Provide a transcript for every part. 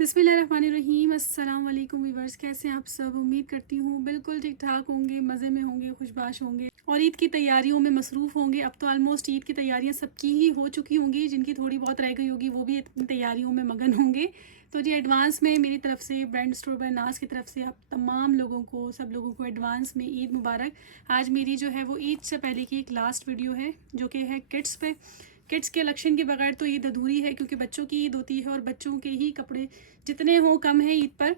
बिस्मिल्लाहिर्रहमानिर्रहीम। अस्सलाम वालेकुम व्यूअर्स, कैसे हैं आप सब। उम्मीद करती हूँ बिल्कुल ठीक ठाक होंगे, मज़े में होंगे, खुशबाश होंगे और ईद की तैयारियों में मसरूफ़ होंगे। अब तो ऑलमोस्ट ईद की तैयारियाँ सबकी ही हो चुकी होंगी, जिनकी थोड़ी बहुत रह गई होगी वो भी इन तैयारियों में मगन होंगे। तो जी एडवांस में मेरी तरफ से, ब्रांड स्टोर बाय नाज की तरफ से आप तमाम लोगों को, सब लोगों को एडवांस में ईद मुबारक। आज मेरी जो है वो ईद से पहले की एक लास्ट वीडियो है जो कि है किड्स पे। किड्स के कलेक्शन के बगैर तो ईद अधूरी है, क्योंकि बच्चों की ईद होती है और बच्चों के ही कपड़े जितने हों कम है ईद पर।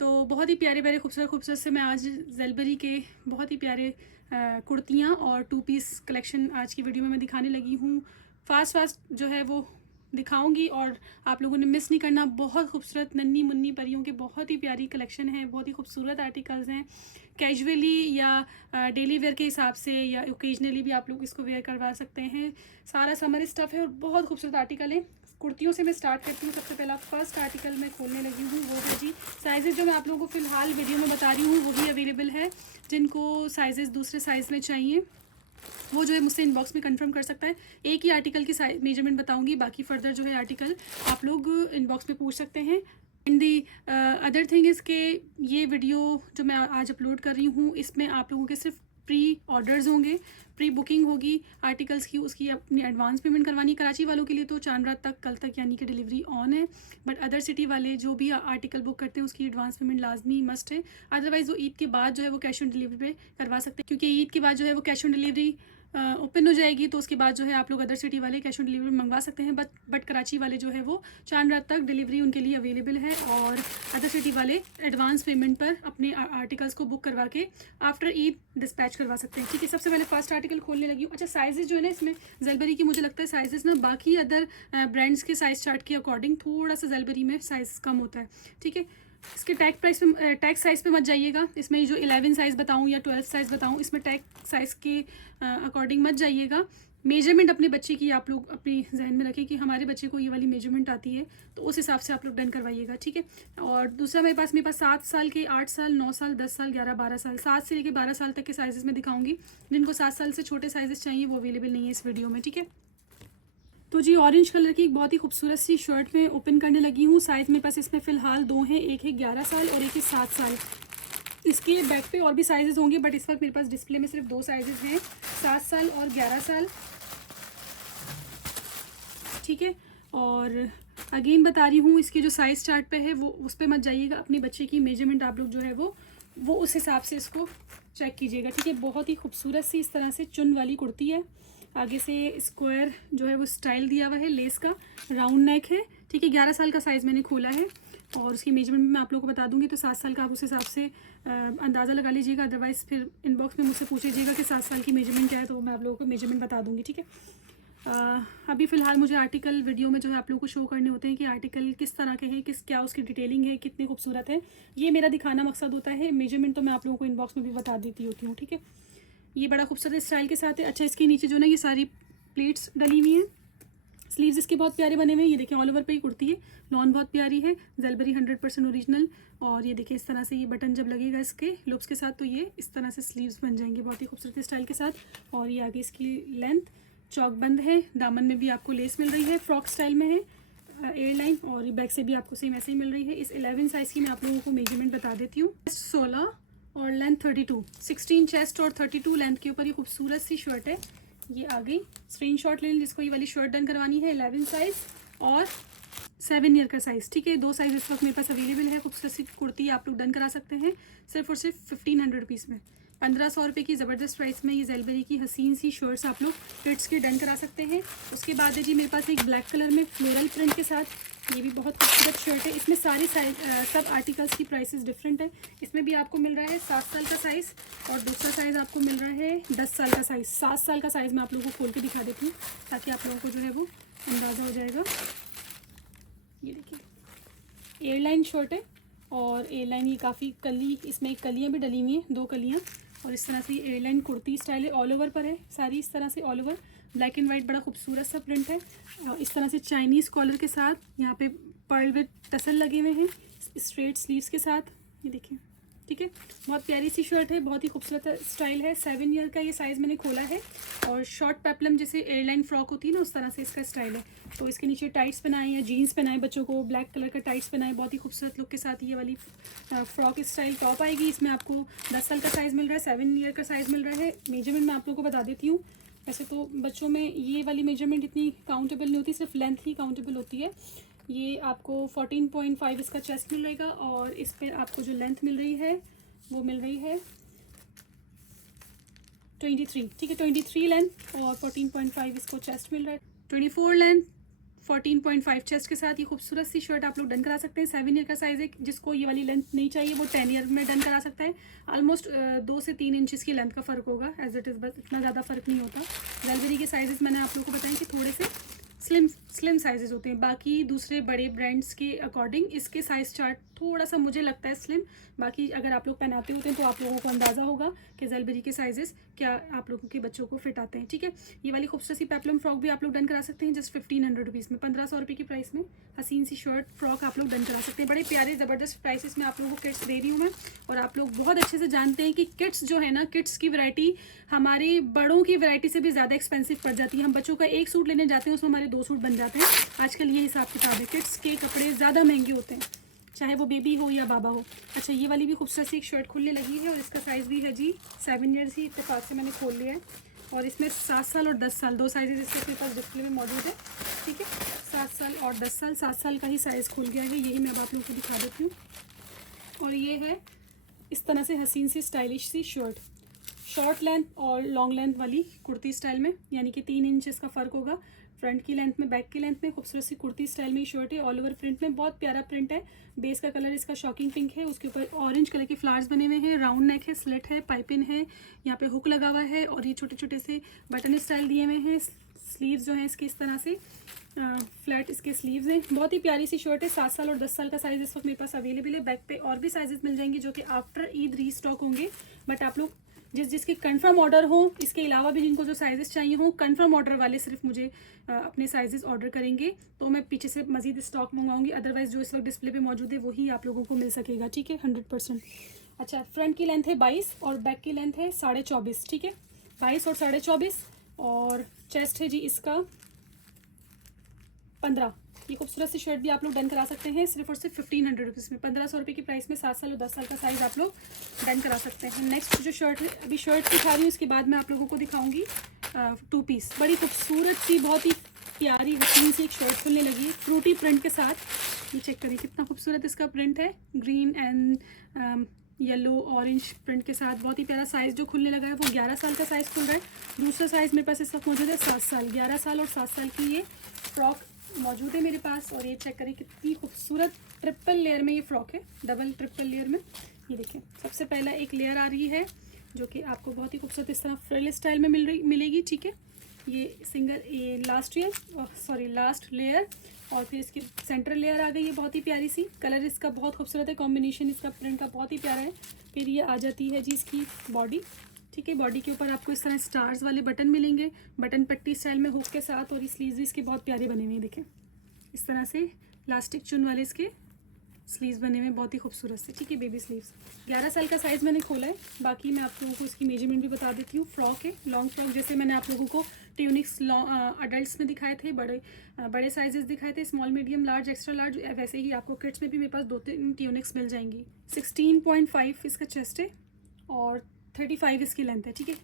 तो बहुत ही प्यारे प्यारे खूबसूरत खूबसूरत से मैं आज ज़ेलबरी के बहुत ही प्यारे कुर्तियाँ और टू पीस कलेक्शन आज की वीडियो में मैं दिखाने लगी हूँ। फास्ट जो है वो दिखाऊंगी और आप लोगों ने मिस नहीं करना। बहुत खूबसूरत नन्ही मुन्नी परियों के बहुत ही प्यारी कलेक्शन है, बहुत ही खूबसूरत आर्टिकल्स हैं। कैजुअली या डेली वेयर के हिसाब से या ओकेजनली भी आप लोग इसको वेयर करवा सकते हैं। सारा समर स्टफ़ है और बहुत खूबसूरत आर्टिकल है। कुर्तियों से मैं स्टार्ट करती हूँ। सबसे पहला फर्स्ट आर्टिकल मैं खोलने लगी हूँ वो है जी साइज़ेस। जो मैं आप लोगों को फ़िलहाल वीडियो में बता रही हूँ वो भी अवेलेबल है। जिनको साइज़ेस दूसरे साइज़ में चाहिए वो जो है मुझसे इनबॉक्स में कंफर्म कर सकता है। एक ही आर्टिकल की मेजरमेंट बताऊंगी, बाकी फर्दर जो है आर्टिकल आप लोग इनबॉक्स में पूछ सकते हैं। इन दी अदर थिंग इज़ के ये वीडियो जो मैं आज अपलोड कर रही हूँ इसमें आप लोगों के सिर्फ प्री ऑर्डर्स होंगे, प्री बुकिंग होगी आर्टिकल्स की, उसकी अपनी एडवांस पेमेंट करवानी। कराची वालों के लिए तो चांद रात तक, कल तक यानी कि डिलीवरी ऑन है। बट अदर सिटी वाले जो भी आर्टिकल बुक करते हैं उसकी एडवांस पेमेंट लाजमी मस्ट है। अदरवाइज़ वो ईद के बाद जो है वो कैश ऑन डिलीवरी पे करवा सकते हैं, क्योंकि ईद के बाद जो है वो कैश ऑन डिलीवरी ओपन हो जाएगी। तो उसके बाद जो है आप लोग अदर सिटी वाले कैश ऑन डिलीवरी मंगवा सकते हैं। बट कराची वाले जो है वो चांद रात तक डिलीवरी उनके लिए अवेलेबल है। और अदर सिटी वाले एडवांस पेमेंट पर अपने आर्टिकल्स को बुक करवा के आफ्टर ईद डिस्पैच करवा सकते हैं। ठीक है, सबसे पहले फर्स्ट आर्टिकल खोलने लगी हूँ। अच्छा, साइजेस जो है ना इसमें ज़ेलबरी की, मुझे लगता है साइजेस ना बाकी अदर ब्रांड्स के साइज चार्ट के अकॉर्डिंग थोड़ा सा ज़ेलबरी में साइज़ कम होता है। ठीक है, इसके टैग प्राइस पे, टैग साइज़ पे मत जाइएगा। इसमें जो 11 साइज़ बताऊँ या 12 साइज़ बताऊँ, इसमें टैग साइज़ के अकॉर्डिंग मत जाइएगा। मेजरमेंट अपने बच्चे की आप लोग अपनी जहन में रखें कि हमारे बच्चे को ये वाली मेजरमेंट आती है, तो उस हिसाब से आप लोग डन करवाइएगा। ठीक है, और दूसरा मेरे पास 7 साल के, 8 साल, 9 साल, 10 साल, 11, 12 साल, 7 से लेकर 12 साल तक के साइज़ में दिखाऊंगी। जिनको 7 साल से छोटे साइज़ चाहिए वो अवेलेबल नहीं है इस वीडियो में। ठीक है, तो जी ऑरेंज कलर की एक बहुत ही खूबसूरत सी शर्ट में ओपन करने लगी हूँ। साइज़ मेरे पास इसमें फ़िलहाल 2 हैं, एक है 11 साल और एक है 7 साल। इसके बैक पे और भी साइजेस होंगे, बट इस वक्त मेरे पास डिस्प्ले में सिर्फ 2 साइजेस हैं, 7 साल और 11 साल। ठीक है, और अगेन बता रही हूँ इसके जो साइज़ चार्ट पे है वो उस पर मत जाइएगा। अपने बच्चे की मेजरमेंट आप लोग जो है वो उस हिसाब से इसको चेक कीजिएगा। ठीक है, बहुत ही खूबसूरत सी इस तरह से चुन वाली कुर्ती है। आगे से स्क्वायर जो है वो स्टाइल दिया हुआ है, लेस का राउंड नेक है। ठीक है, 11 साल का साइज़ मैंने खोला है और उसकी मेजरमेंट मैं आप लोगों को बता दूंगी। तो 7 साल का आप उस हिसाब से अंदाज़ा लगा लीजिएगा। अदरवाइज़ फिर इनबॉक्स में मुझसे पूछिएगा कि 7 साल की मेजरमेंट क्या है, तो मैं आप लोगों को मेजरमेंट बता दूंगी। ठीक है, अभी फ़िलहाल मुझे आर्टिकल वीडियो में जो है आप लोगों को शो करने होते हैं कि आर्टिकल किस तरह के हैं, क्या उसकी डिटेलिंग है, कितने खूबसूरत है, ये मेरा दिखाना मकसद होता है। मेजरमेंट तो मैं आप लोगों को इनबॉक्स में भी बता देती होती हूँ। ठीक है, ये बड़ा खूबसूरत स्टाइल के साथ है। अच्छा, इसके नीचे जो ना ये सारी प्लेट्स डली हुई हैं। स्लीव्स इसके बहुत प्यारे बने हुए हैं। ये देखिए ऑल ओवर पे ही कुर्ती है, लॉन बहुत प्यारी है, ज़ेलबरी 100% ओरिजिनल। और ये देखिए इस तरह से ये बटन जब लगेगा इसके लुप्स के साथ तो ये इस तरह से स्लीव्स बन जाएंगे बहुत ही खूबसूरत स्टाइल के साथ। और ये आगे इसकी लेंथ चौक बंद है, दामन में भी आपको लेस मिल रही है, फ्रॉक स्टाइल में है, एयरलाइन। और ये बैक से भी आपको सेम ऐसे ही मिल रही है। इस 11 साइज़ की मैं आप लोगों को मेजरमेंट बता देती हूँ। 16 और लेंथ 32, 16 चेस्ट और 32 लेंथ के ऊपर ये खूबसूरत सी शर्ट है। ये आ गई, स्क्रीनशॉट ले लें जिसको ये वाली शर्ट डन करवानी है। 11 साइज़ और 7 ईयर का साइज़। ठीक है, 2 साइज़ इस वक्त मेरे पास अवेलेबल है। खूबसूरत सी कुर्ती आप लोग डन करा सकते हैं सिर्फ और सिर्फ 1500 रुपीज़ में। 1500 रुपये की ज़बरदस्त प्राइस में ये ज़ेलबरी की हसीन सी शर्ट्स आप लोग किड्स के डन करा सकते हैं। उसके बाद है जी मेरे पास एक ब्लैक कलर में फ्लोरल प्रिंट के साथ, ये भी बहुत खूबसूरत शर्ट है। इसमें सारी सब आर्टिकल्स की प्राइसेस डिफरेंट है। इसमें भी आपको मिल रहा है 7 साल का साइज़ और दूसरा साइज़ आपको मिल रहा है 10 साल का साइज़। 7 साल का साइज़ मैं आप लोगों को खोल के दिखा देती हूँ ताकि आप लोगों को जो है वो अंदाज़ा हो जाएगा। ये देखिए एयरलाइन शर्ट है और एयरलाइन ये काफ़ी कली, इसमें एक कलियाँ भी डली हुई हैं, 2 कलियाँ। और इस तरह से एयरलाइन कुर्ती स्टाइल है, ऑल ओवर पर है सारी इस तरह से all over, black and white, बड़ा खूबसूरत सा प्रिंट है। और इस तरह से चाइनीज़ कॉलर के साथ यहाँ पे पर्ल विद टसल लगे हुए हैं, स्ट्रेट स्लीव्स के साथ। ये देखिए ठीक है, बहुत प्यारी सी शर्ट है, बहुत ही खूबसूरत स्टाइल है। 7 ईयर का ये साइज़ मैंने खोला है और शॉर्ट पेपलम जैसे एयरलाइन फ्रॉक होती है ना, उस तरह से इसका स्टाइल है। तो इसके नीचे टाइट्स पहनाए या जीन्स पहनाए बच्चों को, ब्लैक कलर का टाइट्स पहनाए, बहुत ही खूबसूरत लुक के साथ ये वाली फ्रॉक स्टाइल टॉप आएगी। इसमें आपको 10 साल का साइज़ मिल रहा है, 7 ईयर का साइज़ मिल रहा है। मेजरमेंट मैं आप लोगों को बता देती हूँ। वैसे तो बच्चों में ये वाली मेजरमेंट इतनी काउंटेबल नहीं होती, सिर्फ लेंथ ही काउंटेबल होती है। ये आपको 14.5 इसका चेस्ट मिल रहेगा और इस पर आपको जो लेंथ मिल रही है वो मिल रही है 23, ठीक है, 23 लेंथ और 14.5 इसको चेस्ट मिल रहा है। 24 लेंथ 14.5 चेस्ट के साथ ये खूबसूरत सी शर्ट आप लोग डन करा सकते हैं। 7 ईयर का साइज़ है, जिसको ये वाली लेंथ नहीं चाहिए वो 10 ईयर में डन करा सकता है। ऑलमोस्ट 2 से 3 इंचेस की लेंथ का फ़र्क होगा एज इट इज़, बस इतना ज़्यादा फ़र्क नहीं होता। जैलबेरी के साइजेस मैंने आप लोगों को बताएं कि थोड़े से स्लिम साइजेस होते हैं। बाकी दूसरे बड़े ब्रांड्स के अकॉर्डिंग इसके साइज़ चार्ट थोड़ा सा मुझे लगता है स्लिम। बाकी अगर आप लोग पहनाते होते हैं तो आप लोगों को अंदाज़ा होगा कि जैलबेरी के साइजेस क्या आप लोगों के बच्चों को फिट आते हैं, ठीक है। ये वाली खूबसूरत सी पेपलम फ्रॉक भी आप लोग डन करा सकते हैं जस्ट 1500 रुपीज़ में, 1500 रुपये की प्राइस में हसीन सी शर्ट फ्रॉक आप लोग डन करा सकते हैं। बड़े प्यारे ज़बरदस्त प्राइसेस में आप लोगों को किट्स दे रही हूँ मैं। और आप लोग बहुत अच्छे से जानते हैं कि किट्स जो है ना, किट्स की वैरायटी हमारी बड़ों की वैरायटी से भी ज़्यादा एक्सपेंसिव पड़ जाती है। हम बच्चों का एक सूट लेने जाते हैं उसमें हमारे 2 सूट बन जाते हैं। आजकल ये हिसाब किताब है, किट्स के कपड़े ज़्यादा महंगे होते हैं, चाहे वो बेबी हो या बाबा हो। अच्छा, ये वाली भी खूबसूरत सी एक शर्ट खुलने लगी है और इसका साइज़ भी है जी 7 ईयर्स ही, इत्तेफाक से मैंने खोल लिया है। और इसमें 7 साल और 10 साल 2 साइज़ इसके अपने पास डिस्प्ले में मौजूद है, ठीक है। 7 साल और 10 साल, 7 साल का ही साइज़ खुल गया है, यही मैं अब आप लोगों को दिखा देती हूँ। और ये है इस तरह से हसीन सी स्टाइलिश सी शर्ट, शॉर्ट लेंथ और लॉन्ग लेंथ वाली कुर्ती स्टाइल में, यानी कि 3 इंच इसका फ़र्क होगा फ्रंट की लेंथ में, बैक की लेंथ में। खूबसूरत सी कुर्ती स्टाइल में ये शर्ट है, ऑल ओवर प्रिंट में, बहुत प्यारा प्रिंट है। बेस का कलर इसका शॉकिंग पिंक है, उसके ऊपर ऑरेंज कलर के फ्लावर्स बने हुए हैं, राउंड नेक है, स्लिट है, पाइपिंग है, यहाँ पे हुक लगा हुआ है और ये छोटे छोटे से बटन स्टाइल दिए हुए हैं। स्लीव्स जो हैं इसके इस तरह से फ्लैट इसके स्लीव्स हैं। बहुत ही प्यारी सी शर्ट है। 7 साल और 10 साल का साइज़ इस वक्त मेरे पास अवेलेबल है। बैक पे और भी साइजेस मिल जाएंगे जो कि आफ्टर ईद रीस्टॉक होंगे, बट आप लोग जिसके कंफर्म ऑर्डर हो, इसके अलावा भी जिनको जो साइजेस चाहिए हो, कंफर्म ऑर्डर वाले सिर्फ मुझे अपने साइजेस ऑर्डर करेंगे तो मैं पीछे से मजीद स्टॉक मंगवाऊंगी। अदरवाइज जो इस वक्त डिस्प्ले पे मौजूद है वही आप लोगों को मिल सकेगा, ठीक है, 100%। अच्छा, फ्रंट की लेंथ है 22 और बैक की लेंथ है 24.5, ठीक है, 22 और 24.5। और चेस्ट है जी इसका 15। ये खूबसूरत सी शर्ट भी आप लोग डन करा सकते हैं सिर्फ और सिर्फ 1500 रुपीज़ में, 1500 रुपये की प्राइस में 7 साल और 10 साल का साइज़ आप लोग डन करा सकते हैं। नेक्स्ट जो शर्ट है, अभी शर्ट दिखा रही हूँ, इसके बाद मैं आप लोगों को दिखाऊंगी 2 पीस। बड़ी खूबसूरत सी, बहुत ही प्यारी हसीन सी एक शर्ट खुलने लगी है फ्रूटी प्रिंट के साथ। ये चेक करिए कितना खूबसूरत इसका प्रिंट है, green and yellow orange print के साथ, बहुत ही प्यारा। साइज़ जो खुलने लगा है वो 11 साल का साइज़ खुल रहा है। दूसरा साइज़ मेरे पास इस वक्त मौजूद है 7 साल, 11 साल और 7 साल की ये फ्रॉक मौजूद है मेरे पास। और ये चेक करिए कितनी खूबसूरत ट्रिपल लेयर में ये फ्रॉक है, डबल ट्रिपल लेयर में। ये देखें, सबसे पहला एक लेयर आ रही है जो कि आपको बहुत ही खूबसूरत इस तरह फ्रिल स्टाइल में मिलेगी, ठीक है। ये ये लास्ट लेयर और फिर इसकी सेंट्रल लेयर आ गई है बहुत ही प्यारी सी। कलर इसका बहुत खूबसूरत है, कॉम्बिनेशन इसका प्रिंट का बहुत ही प्यारा है। फिर ये आ जाती है जी इसकी बॉडी, ठीक है। बॉडी के ऊपर आपको इस तरह स्टार्स वाले बटन मिलेंगे, बटन पट्टी स्टाइल में हुक के साथ। और स्लीव्स भी इसके बहुत प्यारे बने हुए हैं, देखें इस तरह से इलास्टिक चुन वाले इसके स्लीव्स बने हुए हैं, बहुत ही खूबसूरत से, ठीक है। बेबी स्लीव्स 11 साल का साइज़ मैंने खोला है। बाकी मैं आप लोगों को इसकी मेजरमेंट भी बता देती हूँ। फ्रॉक है, लॉन्ग फ्रॉक, जैसे मैंने आप लोगों को ट्यूनिक्स अडल्ट्स में दिखाए थे, बड़े साइजेस दिखाए थे, small medium large extra large, वैसे ही आपको किड्स में भी मेरे पास 2-3 ट्यूनिक्स मिल जाएंगी। 16.5 इसका चेस्ट है और 35 इसकी लेंथ है, ठीक है।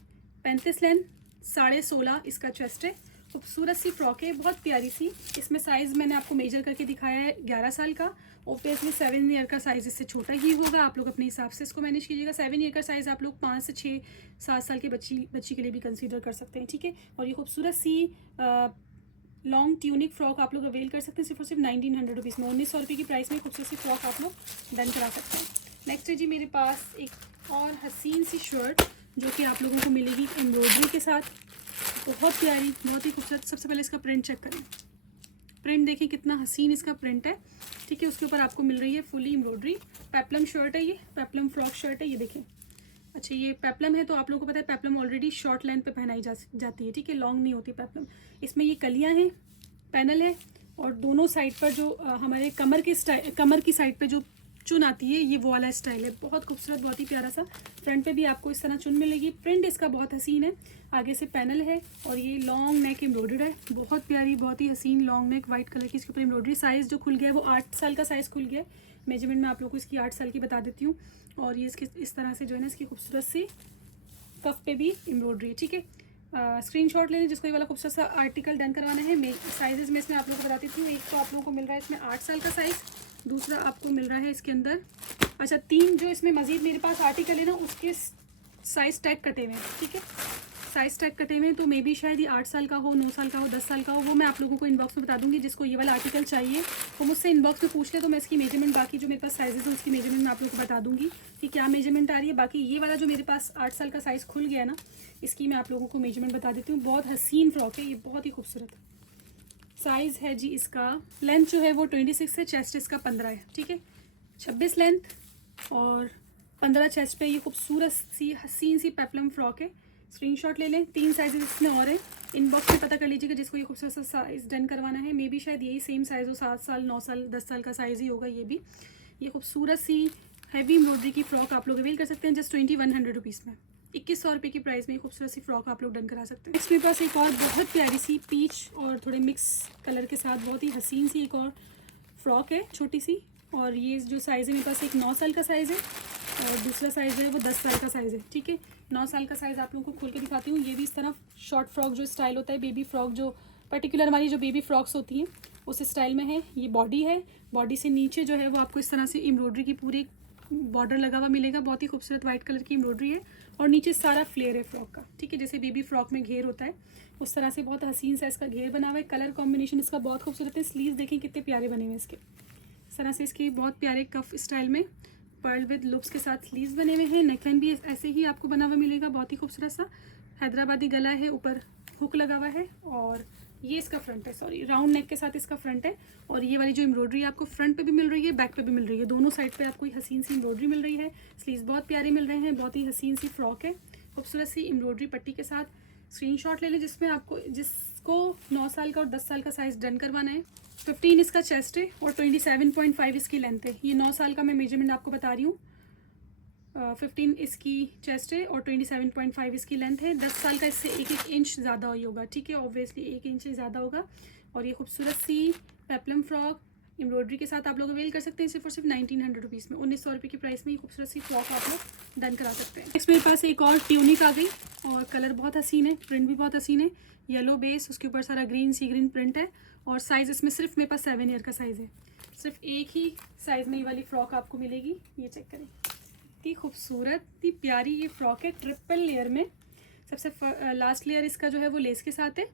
35 लेंथ, 16.5 इसका चेस्ट है। खूबसूरत सी फ्रॉक है, बहुत प्यारी सी। इसमें साइज़ मैंने आपको मेजर करके दिखाया है 11 साल का। ओबियसली 7 ईयर का साइज़ इससे छोटा ही होगा, आप लोग अपने हिसाब से इसको मैनेज कीजिएगा। 7 ईयर का साइज़ आप लोग 5 से 6-7 साल की बच्ची के लिए भी कंसीडर कर सकते हैं, ठीक है। और ये खूबसूरत सी लॉन्ग ट्यूनिक फ्रॉक आप लोग अवेल कर सकते हैं सिर्फ और सिर्फ 1900 रुपीज़ में। 1900 रुपये की प्राइस में खूबसूरत सी फ्रॉक आप लोग डन करा सकते हैं। नेक्स्ट है जी मेरे पास एक और हसीन सी शर्ट जो कि आप लोगों को मिलेगी एम्ब्रॉयडरी के साथ, बहुत प्यारी, बहुत ही खूबसूरत। सबसे पहले इसका प्रिंट चेक करें, प्रिंट देखें कितना हसीन इसका प्रिंट है, ठीक है। उसके ऊपर आपको मिल रही है फुली एम्ब्रॉयडरी। पेप्लम शर्ट है, ये पेप्लम फ्रॉक शर्ट है, ये देखें। अच्छा, ये पेप्लम है तो आप लोगों को पता है पेप्लम ऑलरेडी शॉर्ट लेंथ पे पहनाई जाती है, ठीक है, लॉन्ग नहीं होती पेप्लम। इसमें ये कलियां हैं, पैनल है और दोनों साइड पर जो हमारे कमर की साइड पे जो चुन आती है, ये वो वाला स्टाइल है। बहुत खूबसूरत, बहुत ही प्यारा सा। फ्रंट पे भी आपको इस तरह चुन मिलेगी। प्रिंट इसका बहुत हसीन है, आगे से पैनल है और ये लॉन्ग नेक एम्ब्रॉयडर्ड है। बहुत प्यारी, बहुत ही हसीन लॉन्ग नेक वाइट कलर की इसके ऊपर एम्ब्रॉयडरी। साइज़ जो खुल गया है वो 8 साल का साइज़ खुल गया है। मेजरमेंट में आप लोगों को इसकी 8 साल की बता देती हूँ। और ये इसकी इस तरह से जो है ना इसकी खूबसूरत सी कफ पे भी एम्ब्रॉयडरी। ठीक है, स्क्रीनशॉट ले लें जिसको ये वाला खूबसूरत सा आर्टिकल डन करवाना है। साइजेस में इसमें आप लोगों को बताती थी। एक तो आप लोगों को मिल रहा है इसमें 8 साल का साइज़, दूसरा आपको मिल रहा है इसके अंदर, अच्छा 3 जो इसमें मज़ीद मेरे पास आर्टिकल है ना उसके साइज़ टैग कटे हुए हैं। ठीक है, साइज़ टैग कटे हुए हैं, तो मे बी शायद ये 8 साल का हो, 9 साल का हो, 10 साल का हो। वो मैं आप लोगों को इनबॉक्स में बता दूंगी। जिसको ये वाला आर्टिकल चाहिए वो मुझसे इनबॉक्स में पूछ ले, तो मैं इसकी मेजरमेंट, बाकी जो मेरे पास साइजेस है उसकी मेजरमेंट मैं आप लोगों को बता दूंगी कि क्या मेजरमेंट आ रही है। बाकी ये वाला जो मेरे पास 8 साल का साइज़ खुल गया ना, इसकी मैं आप लोगों को मेजरमेंट बता देती हूँ। बहुत हसीन फ्रॉक है ये, बहुत ही खूबसूरत। साइज़ है जी इसका, लेंथ जो है वो 26 है, चेस्ट इसका 15 है। ठीक है, 26 लेंथ और 15 चेस्ट पे ये खूबसूरत सी हसीन सी पेप्लम फ्रॉक है। स्क्रीनशॉट ले लें। 3 साइजेस इसमें और हैं, इनबॉक्स में पता कर लीजिएगा जिसको ये खूबसूरत सा साइज़ डन करवाना है। मे बी शायद यही सेम साइज़ हो, 7 साल 9 साल 10 साल का साइज़ ही होगा ये भी। ये खूबसूरत सी हैवी एम्ब्रॉयडरी की फ्रॉक आप लोग अवेल कर सकते हैं जस्ट 2100 रुपीज़ में। 2100 रुपये की प्राइस में खूबसूरत सी फ्रॉक आप लोग डन करा सकते हैं। इसके पास एक और बहुत प्यारी सी पीच और थोड़े मिक्स कलर के साथ बहुत ही हसीन सी एक और फ्रॉक है, छोटी सी। और ये जो साइज़ है मेरे पास एक 9 साल का साइज़ है और दूसरा साइज़ है वो 10 साल का साइज़ है। ठीक है, 9 साल का साइज़ आप लोगों को खोल के दिखाती हूँ। ये भी इस तरह शॉर्ट फ्रॉक जो स्टाइल होता है, बेबी फ्रॉक जो पर्टिकुलर हमारी जो बेबी फ्रॉक्स होती हैं उस स्टाइल में है। ये बॉडी है, बॉडी से नीचे जो है वो आपको इस तरह से एम्ब्रॉयडरी की पूरी बॉर्डर लगा हुआ मिलेगा। बहुत ही खूबसूरत वाइट कलर की एम्ब्रॉयडरी है और नीचे सारा फ्लेयर है फ्रॉक का। ठीक है, जैसे बेबी फ्रॉक में घेर होता है उस तरह से बहुत हसीन सा इसका घेर बना हुआ है। कलर कॉम्बिनेशन इसका बहुत खूबसूरत है। स्लीव देखें कितने प्यारे बने हुए हैं इसके। इस तरह से इसकी बहुत प्यारे कफ स्टाइल में पर्ल विद लुप्स के साथ स्लीव्स बने हुए हैं। नेकलाइन भी ऐसे ही आपको बना हुआ मिलेगा, बहुत ही खूबसूरत सा हैदराबादी गला है, ऊपर हुक लगा हुआ है और ये इसका फ्रंट है, सॉरी राउंड नेक के साथ इसका फ्रंट है। और ये वाली जो एम्ब्रॉयडरी आपको फ्रंट पे भी मिल रही है, बैक पे भी मिल रही है, दोनों साइड पे आपको हसीन सी एम्ब्रॉयडरी मिल रही है। स्लीव्स बहुत प्यारे मिल रहे हैं, बहुत ही हसीन सी फ्रॉक है खूबसूरत सी एम्ब्रॉयडरी पट्टी के साथ। स्क्रीनशॉट ले लें जिसमें आपको जिसको 9 साल का और 10 साल का साइज़ डन करवाना है। 15 इसका चेस्ट है और 27.5 इसकी लेंथ है। ये 9 साल का मैं मेजरमेंट आपको बता रही हूँ। 15 इसकी चेस्ट है और 27.5 इसकी लेंथ है। 10 साल का इससे 1-1 इंच ज़्यादा ही होगा। ठीक है, ऑब्वियसली 1 इंच ज़्यादा होगा। और ये खूबसूरत सी पेप्लम फ्रॉक एम्ब्रॉयडरी के साथ आप लोग अवेल कर सकते हैं सिर्फ और सिर्फ 1900 रुपीज़ में। 1900 रुपये की प्राइस में ये खूबसूरत सी फ्रॉक आप लोग डन करा सकते हैं। नेक्स्ट मेरे पास एक और ट्यूनिक आ गई और कलर बहुत हसीन है, प्रिंट भी बहुत हसीन है। येलो बेस, उसके ऊपर सारा ग्रीन सी ग्रीन प्रिंट है और साइज़ इसमें सिर्फ मेरे पास 7 ईयर का साइज़ है। सिर्फ एक ही साइज़ में ये वाली फ़्रॉक आपको मिलेगी। ये चेक करें, इतनी खूबसूरत, इतनी प्यारी ये फ्रॉक है ट्रिपल लेयर में। सबसे लास्ट लेयर इसका जो है वो लेस के साथ है,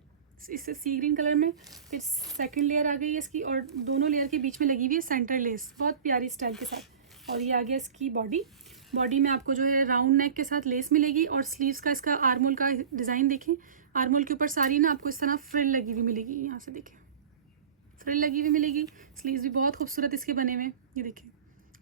इससे सी ग्रीन कलर में। फिर सेकंड लेयर आ गई है इसकी और दोनों लेयर के बीच में लगी हुई है सेंटर लेस, बहुत प्यारी स्टाइल के साथ। और ये आ गया इसकी बॉडी। बॉडी में आपको जो है राउंड नेक के साथ लेस मिलेगी और स्लीव्स का इसका आर्मोल का डिज़ाइन देखें। आर्मोल के ऊपर सारी ना आपको इस तरह फ्रिल लगी हुई मिलेगी, यहाँ से देखें फ्रिल लगी हुई मिलेगी। स्लीव्स भी बहुत खूबसूरत इसके बने हुए, ये देखें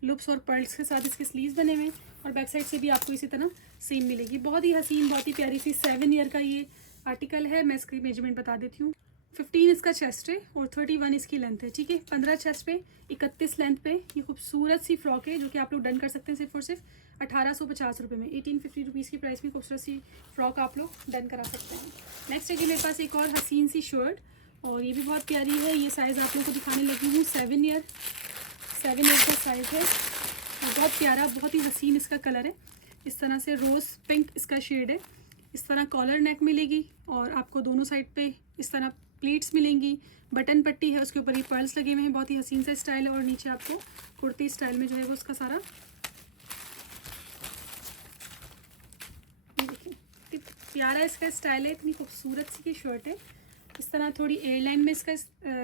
लुप्स और पर्ल्स के साथ इसके स्लीव्स बने हुए और बैक साइड से भी आपको इसी तरह सेम मिलेगी। बहुत ही हसीन, बहुत ही प्यारी सी 7 ईयर का ये आर्टिकल है। मैं इसकी मेजरमेंट बता देती हूँ। 15 इसका चेस्ट है और 31 इसकी लेंथ है। ठीक है, 15 चेस्ट पे 31 लेंथ पे ये खूबसूरत सी फ्रॉक है जो कि आप लोग डन कर सकते हैं सिर्फ और सिर्फ 1850 रुपये में। 1850 रुपीज़ की प्राइस में खूबसूरत सी फ्रॉक आप लोग डन करा सकते हैं। नेक्स्ट है कि मेरे पास एक और हसीन सी शर्ट और ये भी बहुत प्यारी है। ये साइज़ आप लोगों को दिखाने लगी हूँ। 7 ईयर का साइज़ है और बहुत प्यारा, बहुत ही हसीन इसका कलर है। इस तरह से रोज़ पिंक इसका शेड है। इस तरह कॉलर नेक मिलेगी और आपको दोनों साइड पे इस तरह प्लीट्स मिलेंगी। बटन पट्टी है, उसके ऊपर ये पर्ल्स लगे हुए हैं, बहुत ही हसीन सा स्टाइल है। और नीचे आपको कुर्ती स्टाइल में जो है वो उसका सारा देखिए प्यारा इसका स्टाइल है। इतनी खूबसूरत सी शर्ट है। इस तरह थोड़ी एयरलाइन में इसका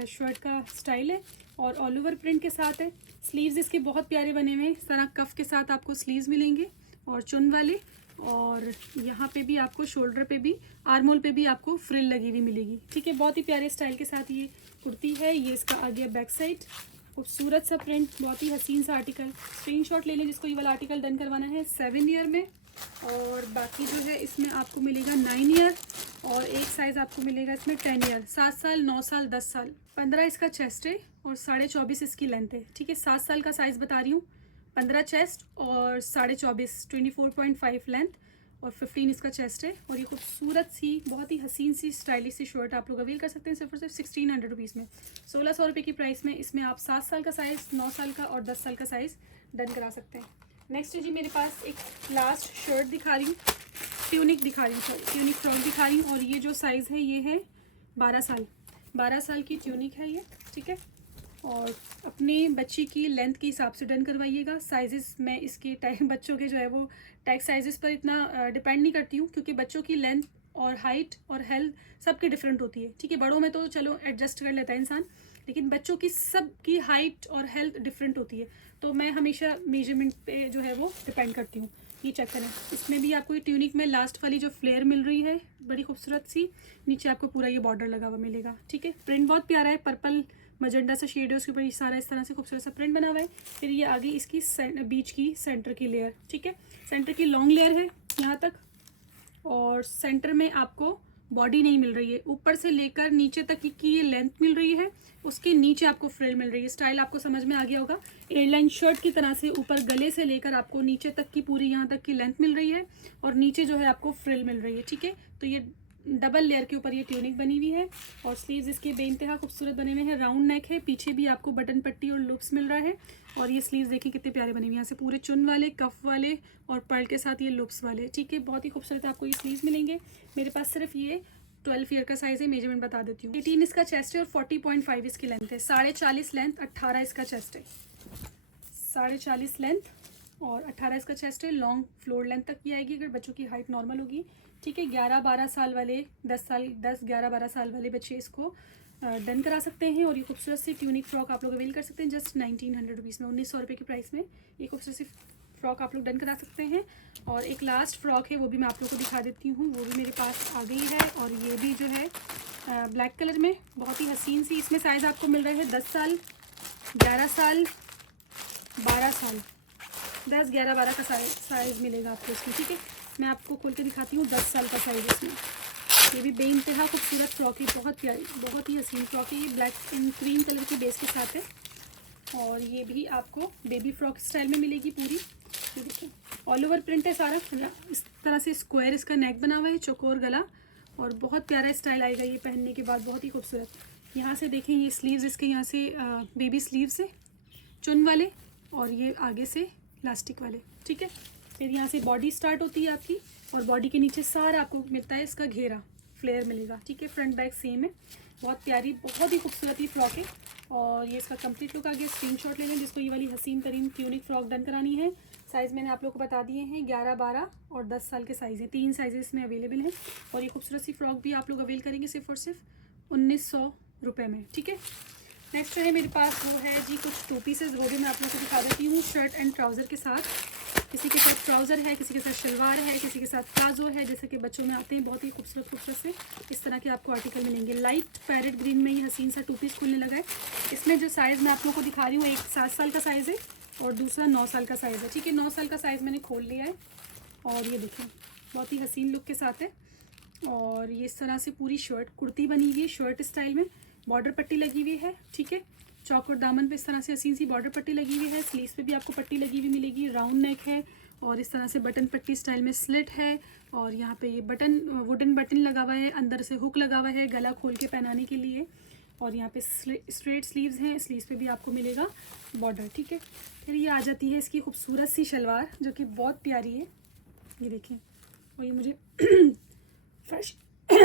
शर्ट का स्टाइल है और ऑल ओवर प्रिंट के साथ है। स्लीव्स इसके बहुत प्यारे बने हुए हैं। इस तरह कफ के साथ आपको स्लीव्स मिलेंगे और चुन वाले, और यहाँ पे भी आपको शोल्डर पे भी आर्मोल पे भी आपको फ्रिल लगी हुई मिलेगी। ठीक है, बहुत ही प्यारे स्टाइल के साथ ये कुर्ती है। ये इसका आ गया बैक साइड, खूबसूरत सा प्रिंट, बहुत ही हसीन सा आर्टिकल। स्क्रीनशॉट ले लें जिसको ये वाला आर्टिकल डन करवाना है 7 ईयर में। और बाकी जो है इसमें आपको मिलेगा 9 ईयर और एक साइज़ आपको मिलेगा इसमें 10 ईयर। 7 साल 9 साल 10 साल। 15 इसका चेस्ट है और 24.5 इसकी लेंथ है। ठीक है, 7 साल का साइज़ बता रही हूँ 15 चेस्ट और 24.5 24.5 लेंथ और 15 इसका चेस्ट है। और ये खूबसूरत सी बहुत ही हसीन सी स्टाइलिश सी शर्ट आप लोग अवेल कर सकते हैं सिर्फ और सिर्फ 1600 रुपीज़ में, 1600 रुपये की प्राइस में। इसमें आप 7 साल का साइज़, 9 साल का और 10 साल का साइज़ डन करा सकते हैं। नेक्स्ट है जी मेरे पास एक लास्ट शर्ट दिखा रही हूँ, ट्यूनिक दिखा रही हूँ, सॉरी ट्यूनिक फ्रॉक दिखा रही हूँ। और ये जो साइज़ है ये है 12 साल की ट्यूनिक है ये, ठीक है। और अपने बच्ची की लेंथ के हिसाब से डन करवाइएगा। साइजेस मैं इसके टाइम बच्चों के जो है वो टैग साइजेस पर इतना डिपेंड नहीं करती हूँ, क्योंकि बच्चों की लेंथ और हाइट और हेल्थ सबकी डिफरेंट होती है, ठीक है। बड़ों में तो चलो एडजस्ट कर लेता है इंसान, लेकिन बच्चों की सबकी हाइट और हेल्थ डिफरेंट होती है, तो मैं हमेशा मेजरमेंट पे जो है वो डिपेंड करती हूँ। ये चेक करें, इसमें भी आपको ये ट्यूनिक में लास्ट वाली जो फ्लेयर मिल रही है बड़ी खूबसूरत सी, नीचे आपको पूरा ये बॉर्डर लगा हुआ मिलेगा, ठीक है। प्रिंट बहुत प्यारा है, पर्पल मजेंडा सा शेड है उसके ऊपर, सारा इस तरह से खूबसूरत सा प्रिंट बना हुआ है। फिर ये आगे इसकी बीच की सेंटर की लेयर, ठीक है, सेंटर की लॉन्ग लेयर है यहाँ तक। और सेंटर में आपको बॉडी नहीं मिल रही है, ऊपर से लेकर नीचे तक की ये लेंथ मिल रही है, उसके नीचे आपको फ्रिल मिल रही है। स्टाइल आपको समझ में आ गया होगा, एयरलाइन शर्ट की तरह से ऊपर गले से लेकर आपको नीचे तक की पूरी यहाँ तक की लेंथ मिल रही है और नीचे जो है आपको फ्रिल मिल रही है, ठीक है। तो ये डबल लेयर के ऊपर ये ट्यूनिक बनी हुई है और स्लीव्स इसके बेइंतहा खूबसूरत बने हुए हैं, राउंड नेक है, पीछे भी आपको बटन पट्टी और लूप्स मिल रहा है। और ये स्लीव्स देखिए कितने प्यारे बने हुए हैं, यहाँ से पूरे चुन वाले, कफ वाले और पर्ल के साथ ये लूप्स वाले, ठीक है। बहुत ही खूबसूरत आपको ये स्लीव्स मिलेंगे। मेरे पास सिर्फ ये 12 ईयर का साइज़ है, मेजरमेंट बता देती हूँ। 18 इसका चेस्ट है और 40.5 इसकी लेंथ है, 40.5 लेंथ, 18 इसका चेस्ट है, 40.5 लेंथ और 18 इसका चेस्ट है। लॉन्ग फ्लोर लेंथ तक की आएगी अगर बच्चों की हाइट नॉर्मल होगी, ठीक है। 11-12 साल वाले, 11-12 साल वाले बच्चे इसको डन करा सकते हैं। और ये खूबसूरत सी ट्यूनिक फ्रॉक आप लोग अवेल कर सकते हैं जस्ट 1900 रुपीज़ में, 1900 रुपये की प्राइस में ये खूबसूरत सी फ्रॉक आप लोग डन करा सकते हैं। और एक लास्ट फ्रॉक है, वो भी मैं आप लोग को दिखा देती हूँ, वो भी मेरे पास आ गई है। और ये भी जो है ब्लैक कलर में बहुत ही हसीन सी, इसमें साइज़ आपको मिल रहा है 10 साल, 11 साल, 12 साल, 10, 11, 12 का साइज़ मिलेगा आपको इसमें, ठीक है। मैं आपको खोल के दिखाती हूँ 10 साल का साइज़ इसमें। ये भी बेइंतहा खूबसूरत फ्रॉक है, बहुत प्यारी, बहुत ही हसीन फ्रॉक है। ये ब्लैक एंड क्रीम कलर के बेस के साथ है और ये भी आपको बेबी फ्रॉक स्टाइल में मिलेगी पूरी। ये देखिए ऑल ओवर प्रिंट है सारा, इस तरह से स्क्वायर इसका नेक बना हुआ है, चौकोर गला और बहुत प्यारा स्टाइल आएगा ये पहनने के बाद, बहुत ही खूबसूरत। यहाँ से देखें ये स्लीव्स इसके यहाँ से बेबी स्लीव्स है चुन वाले और ये आगे से इलास्टिक वाले, ठीक है। फिर यहाँ से बॉडी स्टार्ट होती है आपकी और बॉडी के नीचे सारा आपको मिलता है इसका घेरा, फ्लेयर मिलेगा, ठीक है। फ्रंट बैक सेम है, बहुत प्यारी, बहुत ही खूबसूरत ये फ्रॉक है। और ये इसका कंप्लीट लुक आ गया, स्क्रीनशॉट ले लें जिसको ये वाली हसीन तरीन ट्यूनिक फ्रॉक डन करानी है। साइज़ मैंने आप लोग को बता दिए हैं, 11, 12 और 10 साल के साइज़ हैं, 3 साइजेस में अवेलेबल हैं। और ये खूबसूरत सी फ्रॉक भी आप लोग अवेल करेंगे सिर्फ और सिर्फ 1900 रुपये में, ठीक है। नेक्स्ट जो है मेरे पास वो है जी कुछ 2 पीसेज, वो भी मैं आप लोग को दिखा देती हूँ शर्ट एंड ट्राउज़र के साथ। किसी के साथ ट्राउज़र है, किसी के साथ शलवार है, किसी के साथ प्लाजो है, जैसे कि बच्चों में आते हैं बहुत ही खूबसूरत खूबसूरत से इस तरह के आपको आर्टिकल मिलेंगे। लाइट पैरेट ग्रीन में ये हसीन सा 2 पीस खुलने लगा है। इसमें जो साइज़ मैं आप लोग को दिखा रही हूँ, एक 7 साल का साइज़ है और दूसरा 9 साल का साइज़ है, ठीक है। 9 साल का साइज़ मैंने खोल लिया है और ये देखिए बहुत ही हसीन लुक के साथ है। और ये इस तरह से पूरी शर्ट कुर्ती बनी हुई है, शर्ट स्टाइल में बॉर्डर पट्टी लगी हुई है, ठीक है। चौकोर दामन पे इस तरह से हसीन सी बॉर्डर पट्टी लगी हुई है, स्लीव्स पे भी आपको पट्टी लगी हुई मिलेगी, राउंड नेक है और इस तरह से बटन पट्टी स्टाइल में स्लिट है। और यहाँ पे ये बटन, वुडन बटन लगा हुआ है, अंदर से हुक लगा हुआ है गला खोल के पहनाने के लिए। और यहाँ पे स्ट्रेट स्लीव्स हैं, स्लीव्स पे भी आपको मिलेगा बॉर्डर, ठीक है। फिर ये आ जाती है इसकी खूबसूरत सी शलवार जो कि बहुत प्यारी है, ये देखिए। और ये मुझे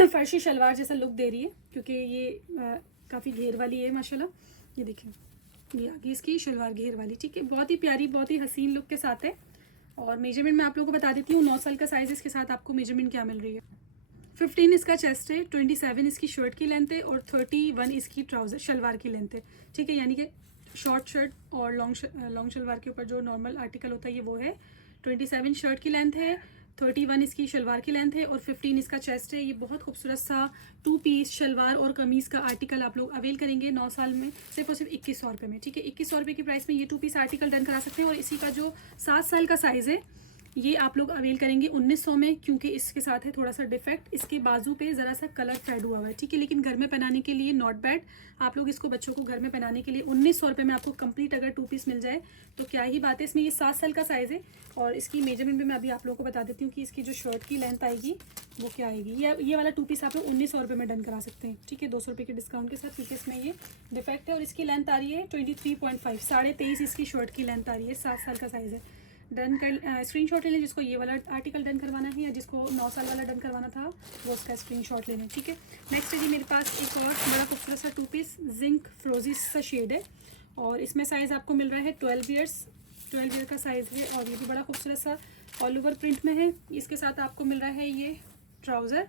फर्शी शलवार जैसा लुक दे रही है क्योंकि ये काफ़ी घेर वाली है माशाल्लाह। ये देखिए ये आगे इसकी शलवार घेर वाली, ठीक है। बहुत ही प्यारी, बहुत ही हसीन लुक के साथ है। और मेजरमेंट मैं आप लोगों को बता देती हूँ, 9 साल का साइज़ इसके साथ आपको मेजरमेंट क्या मिल रही है। 15 इसका चेस्ट है, 27 इसकी शर्ट की लेंथ है और 31 इसकी ट्राउज़र शलवार की लेंथ है, ठीक है। यानी कि शॉर्ट शर्ट और लॉन्ग शलवार के ऊपर जो नॉर्मल आर्टिकल होता है ये वो है। 27 शर्ट की लेंथ है, 31 इसकी शलवार की लेंथ है और 15 इसका चेस्ट है। ये बहुत खूबसूरत सा 2 पीस शलवार और कमीज़ का आर्टिकल आप लोग अवेल करेंगे 9 साल में सिर्फ और सिर्फ 2100 रुपये में, ठीक है। 2100 रुपये की प्राइस में ये 2 पीस आर्टिकल डन करा सकते हैं। और इसी का जो 7 साल का साइज़ है ये आप लोग अवेल करेंगे 1900 में, क्योंकि इसके साथ है थोड़ा सा डिफेक्ट, इसके बाजू पे ज़रा सा कलर फेड हुआ हुआ है, ठीक है। लेकिन घर में पहनाने के लिए नॉट बैड। आप लोग इसको बच्चों को घर में पहनाने के लिए 1900 रुपये में आपको कंप्लीट अगर 2 पीस मिल जाए तो क्या ही बात है। इसमें ये 7 साल का साइज़ है और इसकी मेजरमेंट भी मैं अभी आप लोगों को बता देती हूँ कि इसकी जो शर्ट की लेंथ आएगी वो क्या आएगी। ये वाला 2 पीस आप लोग 1900 रुपये में डन करा सकते हैं, ठीक है, 200 रुपये के डिस्काउंट के साथ, क्योंकि इसमें ये डिफेक्ट है। और इसकी लेंथ आ रही है 23.5, 23.5 इसकी शर्ट की लेंथ आ रही है, 7 साल का साइज़ है। डन कर स्क्रीनशॉट ले लें जिसको ये वाला आर्टिकल डन करवाना है, या जिसको 9 साल वाला डन करवाना था वो उसका स्क्रीनशॉट ले लें, ठीक है। नेक्स्ट है जी मेरे पास एक और बड़ा खूबसूरत सा 2 पीस जिंक फ्रोजी सा शेड है और इसमें साइज़ आपको मिल रहा है 12 ईयर का साइज़ है और ये भी बड़ा खूबसूरत सा ऑल ओवर प्रिंट में है। इसके साथ आपको मिल रहा है ये ट्राउज़र,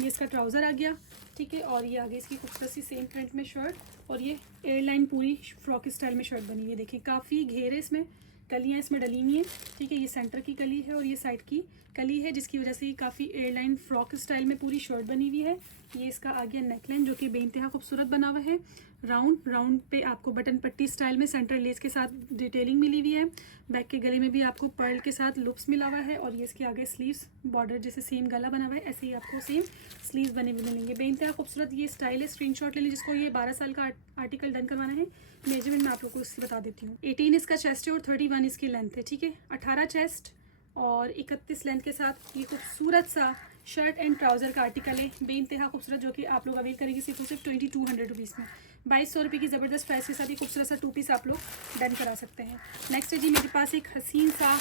ये इसका ट्राउज़र आ गया, ठीक है। और ये आगे इसकी खूबसूरत सी सेम प्रिंट में शर्ट और ये एयरलाइन पूरी फ्रॉक स्टाइल में शर्ट बनी हुई है। देखिए काफ़ी घेरे इसमें कलियाँ इसमें डली हुई हैं, ठीक है। ये सेंटर की कली है और ये साइड की कली है, जिसकी वजह से ये काफ़ी एयरलाइन फ्रॉक स्टाइल में पूरी शर्ट बनी हुई है। ये इसका आ गया नेकलाइन जो कि बेइंतहा खूबसूरत बना हुआ है। राउंड पे आपको बटन पट्टी स्टाइल में सेंटर लेस के साथ डिटेलिंग मिली हुई है। बैक के गले में भी आपको पर्ल के साथ लुप्स मिला हुआ है और ये इसके आगे स्लीव्स बॉर्डर जैसे सेम गला बना हुआ है, ऐसे ही आपको सेम स्लीव्स बने हुए मिलेंगे। बेइंतहा खूबसूरत ये स्टाइल है। स्क्रीनशॉट ले लें जिसको ये 12 साल का आर्टिकल डन करवाना है। मेजरमेंट मैं आप लोग को इससे बता देती हूँ। 18 इसका चेस्ट है और 31 इसकी लेंथ है, ठीक है। 18 चेस्ट और 31 लेंथ के साथ ये खूबसूरत सा शर्ट एंड ट्राउज़र का आर्टिकल है, बेइंतहा खूबसूरत, जो कि आप लोग अवेल करेंगे सिर्फ 2200 रुपीज़ में। 2200 रुपये की ज़बरदस्त प्राइस के साथ ये खूबसूरत सा 2 पीस आप लोग डन करा सकते हैं। नेक्स्ट है जी मेरे पास एक हसीन सा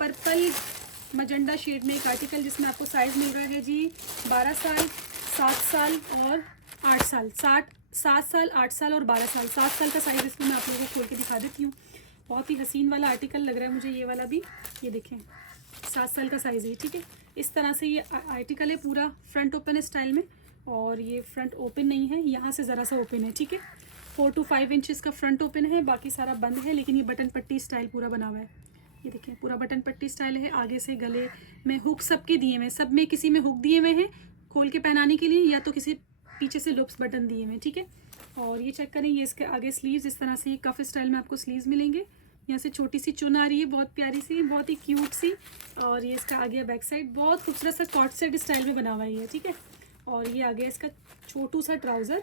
पर्पल मजंडा शेड में एक आर्टिकल जिसमें आपको साइज़ मिल रहा है जी 12 साल, 7 साल और 8 साल। 7 साल, 8 साल और 12 साल। 7 साल का साइज़ इसमें मैं आप लोगों को खोल के दिखा देती हूँ। बहुत ही हसीन वाला आर्टिकल लग रहा है मुझे ये वाला भी। ये देखें 7 साल का साइज़ है, ठीक है। इस तरह से ये आर्टिकल है, पूरा फ्रंट ओपन स्टाइल में और ये फ्रंट ओपन नहीं है, यहाँ से ज़रा सा ओपन है, ठीक है। 4 to 5 इंच का फ्रंट ओपन है, बाकी सारा बंद है, लेकिन ये बटन पट्टी स्टाइल पूरा बना हुआ है। ये देखें पूरा बटन पट्टी स्टाइल है। आगे से गले में हुक सबके दिए हुए हैं, सब में किसी में हुक दिए हुए हैं खोल के पहनाने के लिए, या तो किसी पीछे से लुप्स बटन दिए हुए हैं, ठीक है। और ये चेक करें, ये इसके आगे स्लीव्स इस तरह से ये कफ स्टाइल में आपको स्लीव्स मिलेंगे। यहाँ से छोटी सी चुन आ रही है, बहुत प्यारी सी, बहुत ही क्यूट सी। और ये इसका आ गया बैक साइड, बहुत खूबसूरत सा कॉट सेट स्टाइल में बना हुआ है ये, ठीक है। और ये आ गया इसका छोटू सा ट्राउज़र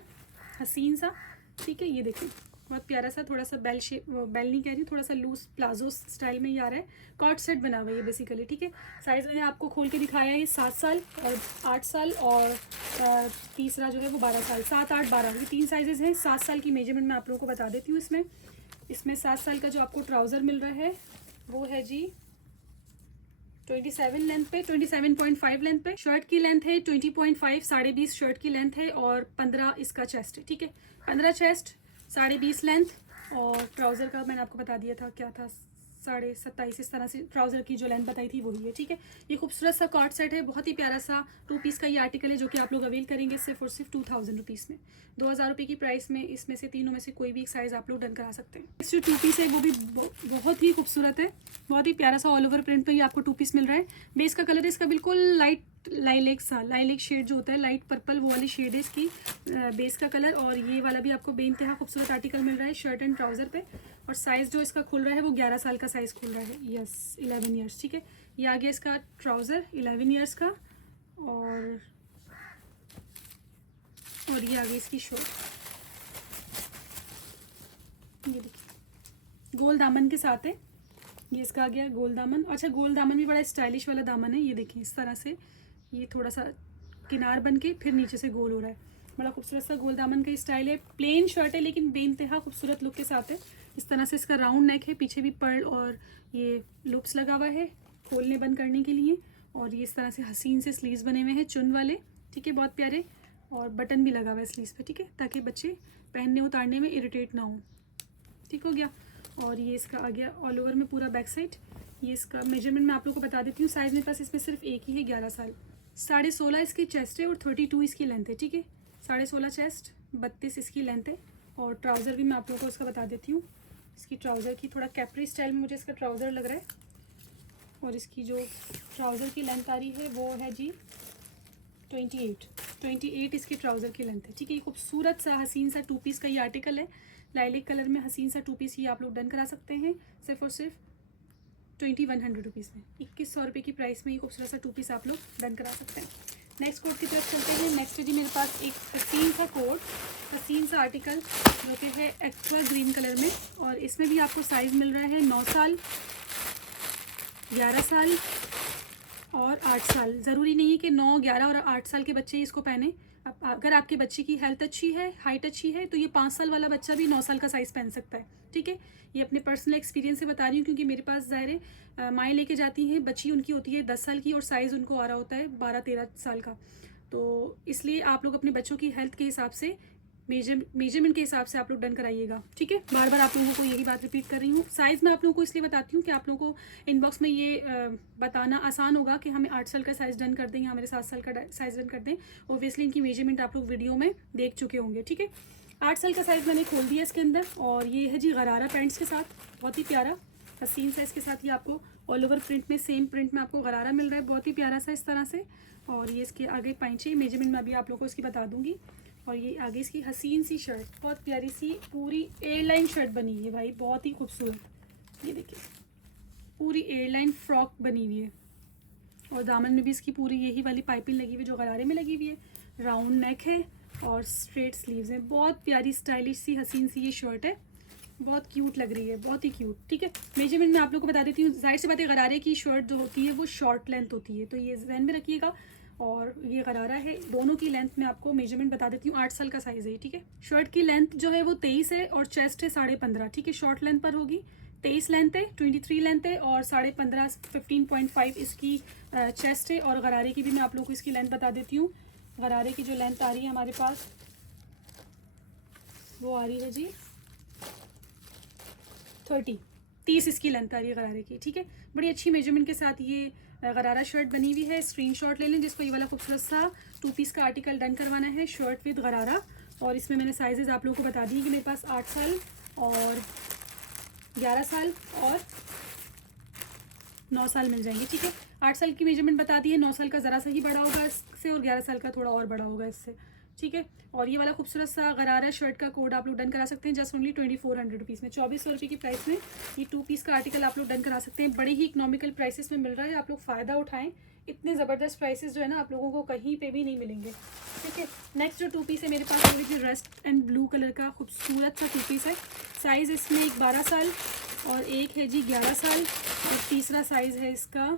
हसीन सा, ठीक है। ये देखें बहुत प्यारा सा, थोड़ा सा बेल शेप, बेल नहीं कह रही, थोड़ा सा लूज प्लाजो स्टाइल में ये आ रहा है। कॉट सेट बना हुआ है ये बेसिकली, ठीक है। साइज़ मैंने आपको खोल के दिखाया है, 7 साल और 8 साल और तीसरा जो है वो 12 साल। 7, 8, 12 ये 3 साइजेज़ हैं। 7 साल की मेजरमेंट मैं आप लोगों को बता देती हूँ। इसमें 7 साल का जो आपको ट्राउज़र मिल रहा है वो है जी 27 लेंथ पे, 27.5 लेंथ पे। शर्ट की लेंथ है 20.5, 20.5 शर्ट की लेंथ है और 15 इसका चेस्ट है, ठीक है। 15 चेस्ट, 20.5 लेंथ और ट्राउज़र का मैंने आपको बता दिया था क्या था, 27.5। इस तरह से ट्राउज़र की जो लेंथ बताई थी वही है, ठीक है। ये खूबसूरत सा कॉट सेट है, बहुत ही प्यारा सा 2 पीस का ये आर्टिकल है जो कि आप लोग अवेल करेंगे सिर्फ और सिर्फ 2000 रुपीज़ में। 2000 रुपये की प्राइस में इसमें से तीनों में से कोई भी एक साइज़ आप लोग डन करा सकते हैं। नेक्स्ट जो 2 पीस है वो भी बहुत ही खूबसूरत है, बहुत ही प्यारा सा ऑल ओवर प्रिंट पे ये आपको 2 पीस मिल रहा है। बेस का कलर इसका बिल्कुल लाइट लाइलेक शेड जो होता है, लाइट पर्पल, वो वाली शेड है इसकी बेस का कलर। और ये वाला भी आपको बेइंतहा खूबसूरत आर्टिकल मिल रहा है शर्ट एंड ट्राउज़र पे। और साइज़ जो इसका खुल रहा है वो 11 साल का साइज़ खुल रहा है, यस 11 ईयर्स, ठीक है। ये आ गया इसका ट्राउज़र 11 ईयर्स का और ये आ गई इसकी शर्ट। ये देखिए गोल दामन के साथ है, ये इसका आ गया गोल दामन। अच्छा गोल दामन भी बड़ा स्टाइलिश वाला दामन है, ये देखिए इस तरह से ये थोड़ा सा किनार बन के फिर नीचे से गोल हो रहा है, बड़ा खूबसूरत सा गोल दामन का स्टाइल है। प्लेन शर्ट है लेकिन बेइंतहा खूबसूरत लुक के साथ है। इस तरह से इसका राउंड नेक है, पीछे भी पर्ल और ये लुप्स लगा हुआ है खोलने बंद करने के लिए। और ये इस तरह से हसीन से स्लीव्स बने हुए हैं चुन वाले, ठीक है, बहुत प्यारे। और बटन भी लगा हुआ है स्लीव्स पे, ठीक है, ताकि बच्चे पहनने उतारने में इरिटेट ना हो, ठीक हो गया। और ये इसका आ गया ऑल ओवर में पूरा बैक साइड। ये इसका मेजरमेंट मैं आप लोगों को बता देती हूँ। साइज़ मेरे पास इसमें सिर्फ एक ही है, 11 साल। 16.5 इसकी चेस्ट है और 32 इसकी लेंथ है, ठीक है। 16.5 चेस्ट, 32 इसकी लेंथ है। और ट्राउज़र भी मैं आप लोगों को इसका बता देती हूँ। इसकी ट्राउज़र की थोड़ा कैप्री स्टाइल में मुझे इसका ट्राउज़र लग रहा है। और इसकी जो ट्राउज़र की लेंथ आ रही है वो है जी 28 इसके ट्राउज़र की लेंथ है, ठीक है। ये खूबसूरत सा हसीन सा 2 पीस का ये आर्टिकल है, लाइलिक कलर में हसीन सा 2 पीस ये आप लोग डन करा सकते हैं सिर्फ और सिर्फ 2100 रुपीज़ में, 2100 रुपये की प्राइस में ये खूबसूरत सा 2 पीस आप लोग डन करा सकते हैं। नेक्स्ट कोड की तरफ चलते हैं। नेक्स्ट जी मेरे पास एक हसीन सा कोड, हसीन सा आर्टिकल जो कि है एक्वा ग्रीन कलर में, और इसमें भी आपको साइज़ मिल रहा है 9 साल, 11 साल और 8 साल। ज़रूरी नहीं है कि 9, 11 और 8 साल के बच्चे इसको पहने। अब अगर आपके बच्चे की हेल्थ अच्छी है, हाइट अच्छी है, तो ये 5 साल वाला बच्चा भी 9 साल का साइज़ पहन सकता है। ठीक है, ये अपने पर्सनल एक्सपीरियंस से बता रही हूँ, क्योंकि मेरे पास ज़ाहिर है माएँ लेके जाती हैं, बच्ची उनकी होती है 10 साल की और साइज़ उनको आ रहा होता है 12-13 साल का। तो इसलिए आप लोग अपने बच्चों की हेल्थ के हिसाब से, मेजरमेंट के हिसाब से आप लोग डन कराइएगा। ठीक है, बार बार आप लोगों को यही बात रिपीट कर रही हूँ। साइज़ मैं आप लोगों को इसलिए बताती हूँ कि आप लोगों को इनबॉक्स में ये बताना आसान होगा कि हमें 8 साल का साइज़ डन कर दें या मेरे 7 साल का साइज़ डन कर दें। ओब्वियसली इनकी मेजरमेंट आप लोग वीडियो में देख चुके होंगे। ठीक है, 8 साल का साइज़ मैंने खोल दिया इसके अंदर, और ये है जी गरारा पैंट्स के साथ, बहुत ही प्यारा हसीन साइज़ के साथ। ये आपको ऑल ओवर प्रिंट में, सेम प्रिंट में आपको गरारा मिल रहा है, बहुत ही प्यारा सा इस तरह से। और ये इसके आगे पैंचे, मेजरमेंट में अभी आप लोगों को इसकी बता दूंगी। और ये आगे इसकी हसीन सी शर्ट, बहुत प्यारी सी पूरी एयरलाइन शर्ट बनी हुई है भाई, बहुत ही खूबसूरत। ये देखिए पूरी एयरलाइन फ्रॉक बनी हुई है, और दामन में भी इसकी पूरी यही वाली पाइपिंग लगी हुई है जो गरारे में लगी हुई है। राउंड नेक है और स्ट्रेट स्लीव्स हैं, बहुत प्यारी स्टाइलिश सी हसीन सी ये शर्ट है, बहुत क्यूट लग रही है, बहुत ही क्यूट। ठीक है, मेजरमेंट में आप लोगों को बता देती हूँ। जाहिर सी बात है, गरारे की शर्ट जो होती है वो शॉर्ट लेंथ होती है, तो ये ध्यान में रखिएगा। और ये गरारा है, दोनों की लेंथ में आपको मेजरमेंट बता देती हूँ। 8 साल का साइज़ है। ठीक है, शर्ट की लेंथ जो है वो 23 है और चेस्ट है 15.5। ठीक है, शॉर्ट लेंथ पर होगी, 23 लेंथ है, 23 लेंथ है, और 15.5 15.5 इसकी चेस्ट है। और गरारे की भी मैं आप लोगों को इसकी लेंथ बता देती हूँ। गरारे की जो लेंथ आ रही है हमारे पास वो आ रही है जी 30 इसकी लेंथ आ रही है गरारे की। ठीक है, बड़ी अच्छी मेजरमेंट के साथ ये गरारा शर्ट बनी हुई है। स्क्रीनशॉट ले लें जिसको ये वाला खूबसूरत सा 2 पीस का आर्टिकल डन करवाना है, शर्ट विद गरारा। और इसमें मैंने साइजेस आप लोगों को बता दी कि मेरे पास 8 साल और 11 साल और 9 साल मिल जाएंगे। ठीक है, 8 साल की मेजरमेंट बता दी है, 9 साल का ज़रा सा ही बड़ा होगा इससे, और 11 साल का थोड़ा और बड़ा होगा इससे। ठीक है, और ये वाला खूबसूरत सा गरारा शर्ट का कोड आप लोग डन करा सकते हैं जस्ट ओनली 2400 रुपीज़ में। 2400 रुपये की प्राइस में ये 2 पीस का आर्टिकल आप लोग डन करा सकते हैं। बड़े ही इकोनॉमिकल प्राइसेस में मिल रहा है, आप लोग फ़ायदा उठाएं। इतने ज़बरदस्त प्राइसेस जो है ना आप लोगों को कहीं पे भी नहीं मिलेंगे। ठीक है, नेक्स्ट जो 2 पीस है मेरे पास, वो देखिए रेस्ट एंड ब्लू कलर का खूबसूरत सा 2 पीस है। साइज़ इसमें एक 12 साल और एक है जी 11 साल, और तीसरा साइज़ है इसका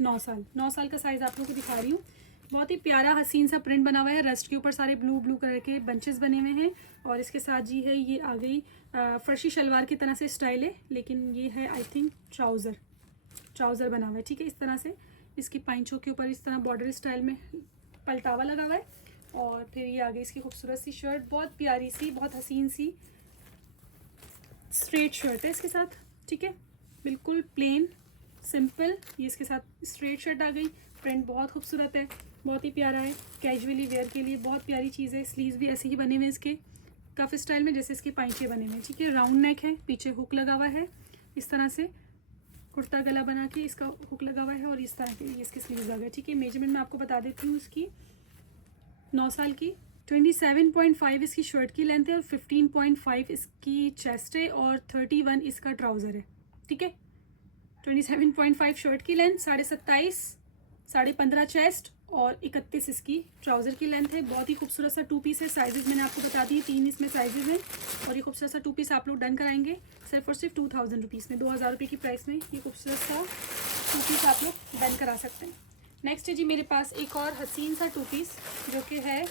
9 साल। 9 साल का साइज़ आप लोगों को दिखा रही हूँ। बहुत ही प्यारा हसीन सा प्रिंट बना हुआ है, रस्ट के ऊपर सारे ब्लू ब्लू कलर के बंचेस बने हुए हैं। और इसके साथ जी है ये आ गई फर्शी शलवार की तरह से स्टाइल है, लेकिन ये है आई थिंक ट्राउज़र बना हुआ है। ठीक है, इस तरह से इसकी पाइंचों के ऊपर इस तरह बॉर्डर स्टाइल में पलटावा लगा हुआ है। और फिर ये आ गई इसकी खूबसूरत सी शर्ट, बहुत प्यारी सी, बहुत हसीन सी स्ट्रेट शर्ट है इसके साथ। ठीक है, बिल्कुल प्लेन सिंपल, ये इसके साथ स्ट्रेट शर्ट आ गई। प्रिंट बहुत खूबसूरत है, बहुत ही प्यारा है, कैजुअली वेयर के लिए बहुत प्यारी चीज़ है। स्लीव्स भी ऐसे ही बने हुए हैं इसके, काफ़ी स्टाइल में जैसे इसके पाइंचे बने हुए हैं। ठीक है, राउंड नेक है, पीछे हुक लगा हुआ है, इस तरह से कुर्ता गला बना के इसका हुक लगा हुआ है, और इस तरह के ये इसके स्लीव्स आ गए। ठीक है, मेजरमेंट मैं आपको बता देती हूँ इसकी। 9 साल की 27.5 इसकी शर्ट की लेंथ है, और 15.5 इसकी चेस्ट है, और 31 इसका ट्राउज़र है। ठीक है, 27.5 शर्ट की लेंथ, 27.5, 15.5 चेस्ट, और 31 इसकी ट्राउज़र की लेंथ है। बहुत ही खूबसूरत सा 2 पीस है। साइजेस मैंने आपको बता दिए, 3 इसमें साइजेस हैं। और ये खूबसूरत सा 2 पीस आप लोग डन कराएंगे सिर्फ और सिर्फ 2000 रुपीज़ में। 2000 रुपये की प्राइस में ये खूबसूरत सा 2 पीस आप लोग डन करा सकते हैं। नेक्स्ट है जी मेरे पास एक और हसीन सा 2 पीस जो कि है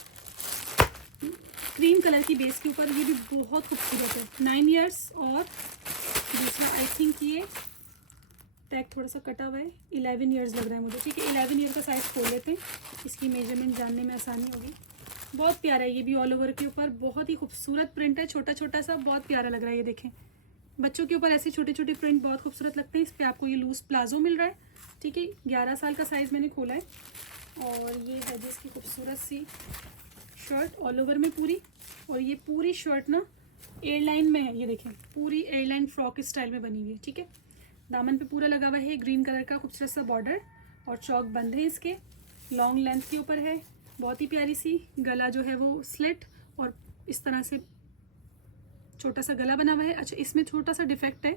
क्रीम कलर की बेस के ऊपर। ये भी बहुत खूबसूरत है, 9 ईयर्स, और दूसरा आई थिंक ये टैग थोड़ा सा कटा हुआ है, 11 ईयर्स लग रहा है मुझे। ठीक है, 11 ईयर का साइज़ खोल लेते हैं, इसकी मेजरमेंट जानने में आसानी होगी। बहुत प्यारा है, ये भी ऑल ओवर के ऊपर बहुत ही खूबसूरत प्रिंट है, छोटा छोटा सा, बहुत प्यारा लग रहा है। ये देखें, बच्चों के ऊपर ऐसे छोटे छोटे प्रिंट बहुत खूबसूरत लगते हैं। इस पर आपको ये लूज़ प्लाजो मिल रहा है। ठीक है, 11 साल का साइज़ मैंने खोला है। और ये है जिसकी खूबसूरत सी शर्ट ऑल ओवर में पूरी, और ये पूरी शर्ट ना एयरलाइन में है। ये देखें, पूरी एयरलाइन फ्रॉक स्टाइल में बनी हुई है। ठीक है, दामन पे पूरा लगा हुआ है ग्रीन कलर का खूबसूरत सा बॉर्डर, और चौक बंद है इसके, लॉन्ग लेंथ के ऊपर है, बहुत ही प्यारी सी। गला जो है वो स्लिट और इस तरह से छोटा सा गला बना हुआ है। अच्छा, इसमें छोटा सा डिफेक्ट है,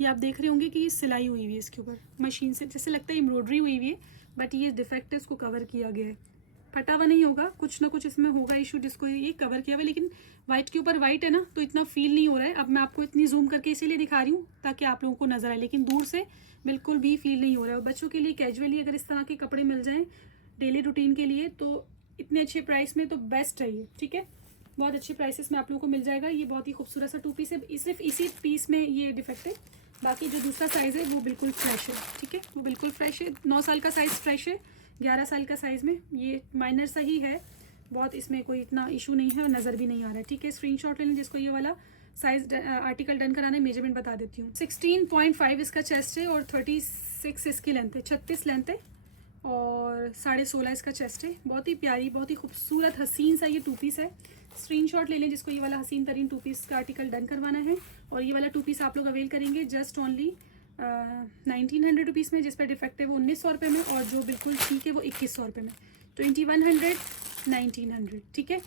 ये आप देख रहे होंगे कि ये सिलाई हुई हुई है इसके ऊपर मशीन से, जैसे लगता है एम्ब्रॉयडरी हुई हुई है, बट ये डिफेक्ट है, इसको कवर किया गया है। फटा हुआ नहीं होगा, कुछ ना कुछ इसमें होगा इशू जिसको ये कवर किया हुआ है, लेकिन वाइट के ऊपर वाइट है ना, तो इतना फील नहीं हो रहा है। अब मैं आपको इतनी जूम करके इसीलिए दिखा रही हूँ ताकि आप लोगों को नजर आए, लेकिन दूर से बिल्कुल भी फील नहीं हो रहा है। और बच्चों के लिए कैजुअली अगर इस तरह के कपड़े मिल जाएं डेली रूटीन के लिए तो इतने अच्छे प्राइस में तो बेस्ट है ये, ठीक है। बहुत अच्छे प्राइसेस में आप लोगों को मिल जाएगा। ये बहुत ही खूबसूरत सा 2 पीस है, सिर्फ इसी पीस में ये डिफेक्ट है, बाकी जो दूसरा साइज़ है वो बिल्कुल फ्रेश है, ठीक है, वो बिल्कुल फ्रेश है। 9 साल का साइज़ फ्रेश है, 11 साल का साइज़ में ये माइनर सा ही है, बहुत इसमें कोई इतना इशू नहीं है और नज़र भी नहीं आ रहा है, ठीक है। स्क्रीनशॉट ले लें जिसको ये वाला साइज़ आर्टिकल डन कराना है। मेजरमेंट बता देती हूँ, 16.5 इसका चेस्ट है और 36 इसकी लेंथ है, 36 लेंथ है और 16.5 इसका चेस्ट है। बहुत ही प्यारी, बहुत ही खूबसूरत हसीन सा ये 2 पीस है। स्क्रीनशॉट ले लें जिसको ये वाला हसीन तरीन 2 पीस का आर्टिकल डन करवाना है। और ये वाला 2 पीस आप लोग अवेल करेंगे जस्ट ओनली 1900 रुपीज़ में, जिस पर डिफेक्ट है वो 1900 रुपये में, और जो बिल्कुल ठीक है वो 2100 रुपये में। 2100 1900, ठीक है,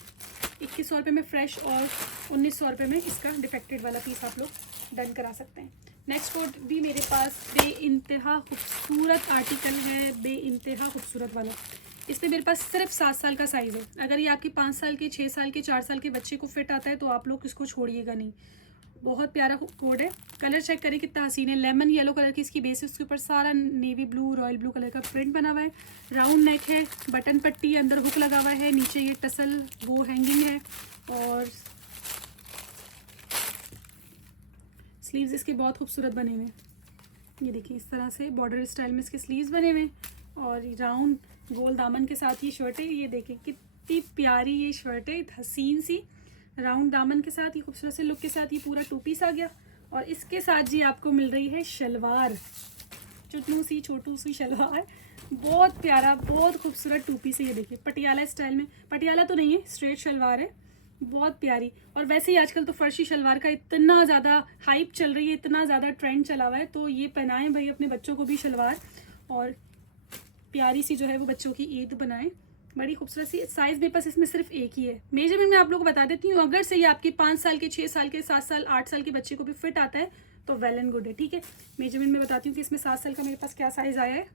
2100 रुपये में फ्रेश और 1900 रुपये में इसका डिफेक्टेड वाला पीस आप लोग डन करा सकते हैं। नेक्स्ट कोट भी मेरे पास बे इंतहा खूबसूरत आर्टिकल है, बे इंतहा खूबसूरत वाला। इसमें मेरे पास सिर्फ 7 साल का साइज़ है। अगर ये आपके 5 साल के, 6 साल के, 4 साल के बच्चे को फिट आता है तो आप लोग इसको छोड़िएगा नहीं। बहुत प्यारा कोड है। कलर चेक करें कितना हसीन है, लेमन येलो कलर की इसकी बेस है, उसके ऊपर सारा navy blue, royal blue colour का प्रिंट बना हुआ है। राउंड नेक है, बटन पट्टी, अंदर हुक लगा हुआ है, नीचे ये टसल वो हैंगिंग है, और स्लीव्स इसके बहुत खूबसूरत बने हुए हैं। ये देखिए इस तरह से बॉर्डर स्टाइल में इसके स्लीव्स बने हुए हैं, और राउंड गोल दामन के साथ ये शर्ट है। ये देखिए कितनी प्यारी ये शर्ट है, हसीन सी राउंड दामन के साथ, ये खूबसूरत से लुक के साथ ये पूरा 2 पीस आ गया। और इसके साथ जी आपको मिल रही है शलवार, चुटनू सी छोटू सी शलवार, बहुत प्यारा, बहुत खूबसूरत 2 पीस है। ये देखिए पटियाला स्टाइल में, पटियाला तो नहीं है, स्ट्रेट शलवार है, बहुत प्यारी। और वैसे ही आजकल तो फर्शी शलवार का इतना ज़्यादा हाइप चल रही है, इतना ज़्यादा ट्रेंड चला हुआ है, तो ये पहनाएं भाई अपने बच्चों को भी शलवार, और प्यारी सी जो है वो बच्चों की ईद बनाएं, बड़ी खूबसूरत सी। साइज़ मेरे पास इसमें सिर्फ एक ही है। मेजरमेंट मैं आप लोगों को बता देती हूँ, अगर से ये आपके 5 साल के, 6 साल के, 7 साल, 8 साल के बच्चे को भी फिट आता है तो वेल एंड गुड है, ठीक है। मेजरमेंट में बताती हूँ कि इसमें 7 साल का मेरे पास क्या साइज़ आया है।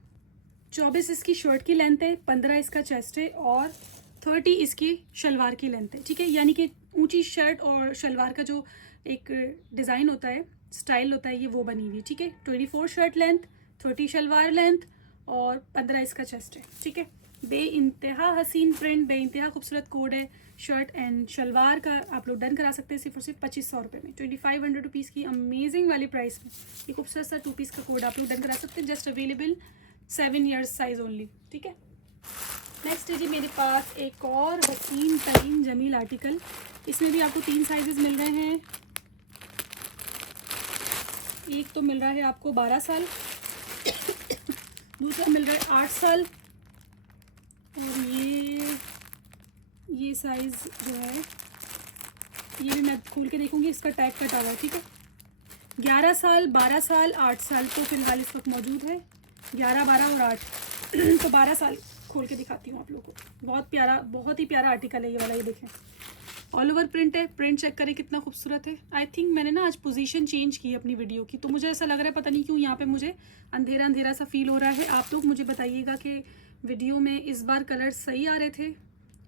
24 इसकी शर्ट की लेंथ है, 15 इसका चेस्ट है, और 30 इसकी शलवार की लेंथ है, ठीक है। यानी कि ऊंची शर्ट और शलवार का जो एक डिज़ाइन होता है, स्टाइल होता है, ये वो बनी हुई है, ठीक है। 24 शर्ट लेंथ, 30 शलवार लेंथ और 15 इसका चेस्ट है, ठीक है। बे इंतहा हसीन प्रिंट, बे इंतहा खूबसूरत कोड है। शर्ट एंड शलवार का आप लोग डन करा सकते हैं सिर्फ और सिर्फ 2500 रुपये में, 2500 रुपीज़ की अमेजिंग वाली प्राइस में ये खूबसूरत सा 2 पीस का कोड आप लोग डन करा सकते हैं। Just available 7 years size only, ठीक है। नेक्स्ट है जी मेरे पास एक और हसीन तरीन जमील आर्टिकल। इसमें भी आपको 3 साइजेस मिल रहे हैं। एक तो मिल रहा है आपको 12 साल, दूसरा मिल रहा है 8 साल, और ये साइज़ जो है ये भी मैं खोल के देखूंगी, इसका टैग कटा हुआ है, ठीक है। 11 साल, 12 साल, 8 साल तो फिलहाल इस वक्त मौजूद है, 11, 12 और 8 तो 12 साल खोल के दिखाती हूँ आप लोगों को। बहुत प्यारा, बहुत ही प्यारा आर्टिकल है ये वाला। ये देखें ऑल ओवर प्रिंट है, प्रिंट चेक करें कितना खूबसूरत है। आई थिंक मैंने ना आज पोजीशन चेंज की अपनी वीडियो की, तो मुझे ऐसा लग रहा है पता नहीं क्यों यहाँ पे मुझे अंधेरा अंधेरा सा फील हो रहा है। आप लोग मुझे बताइएगा कि वीडियो में इस बार कलर सही आ रहे थे,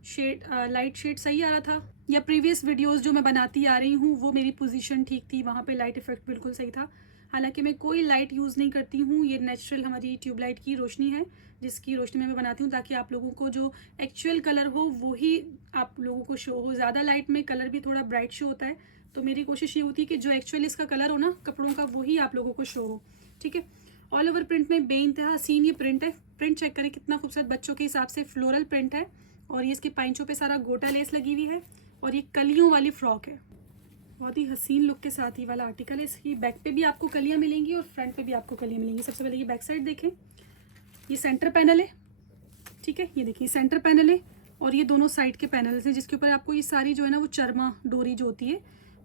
शेड लाइट शेड सही आ रहा था, या प्रीवियस वीडियोस जो मैं बनाती आ रही हूँ वो मेरी पोजीशन ठीक थी, वहाँ पे लाइट इफेक्ट बिल्कुल सही था। हालांकि मैं कोई लाइट यूज़ नहीं करती हूँ, ये नेचुरल हमारी ट्यूबलाइट की रोशनी है जिसकी रोशनी में मैं बनाती हूँ, ताकि आप लोगों को जो एक्चुअल कलर हो वही आप लोगों को शो हो। ज़्यादा लाइट में कलर भी थोड़ा ब्राइट शो होता है, तो मेरी कोशिश ये होती है कि जो एक्चुअली इसका कलर हो ना कपड़ों का, वही आप लोगों को शो हो, ठीक है। ऑल ओवर प्रिंट में बेइंतहा हसीन ये प्रिंट है। प्रिंट चेक करें कितना खूबसूरत, बच्चों के हिसाब से फ्लोरल प्रिंट है, और ये इसके पाइंचों पे सारा गोटा लेस लगी हुई है, और ये कलियों वाली फ्रॉक है। बहुत ही हसीन लुक के साथ ही वाला आर्टिकल है। इसकी बैक पे भी आपको कलियां मिलेंगी और फ्रंट पे भी आपको कलियां मिलेंगी। सबसे पहले ये बैक साइड देखें, ये सेंटर पैनल है, ठीक है। ये देखिए सेंटर पैनल है, और ये दोनों साइड के पैनल्स हैं जिसके ऊपर आपको ये सारी जो है ना वो चरमा डोरी जो होती है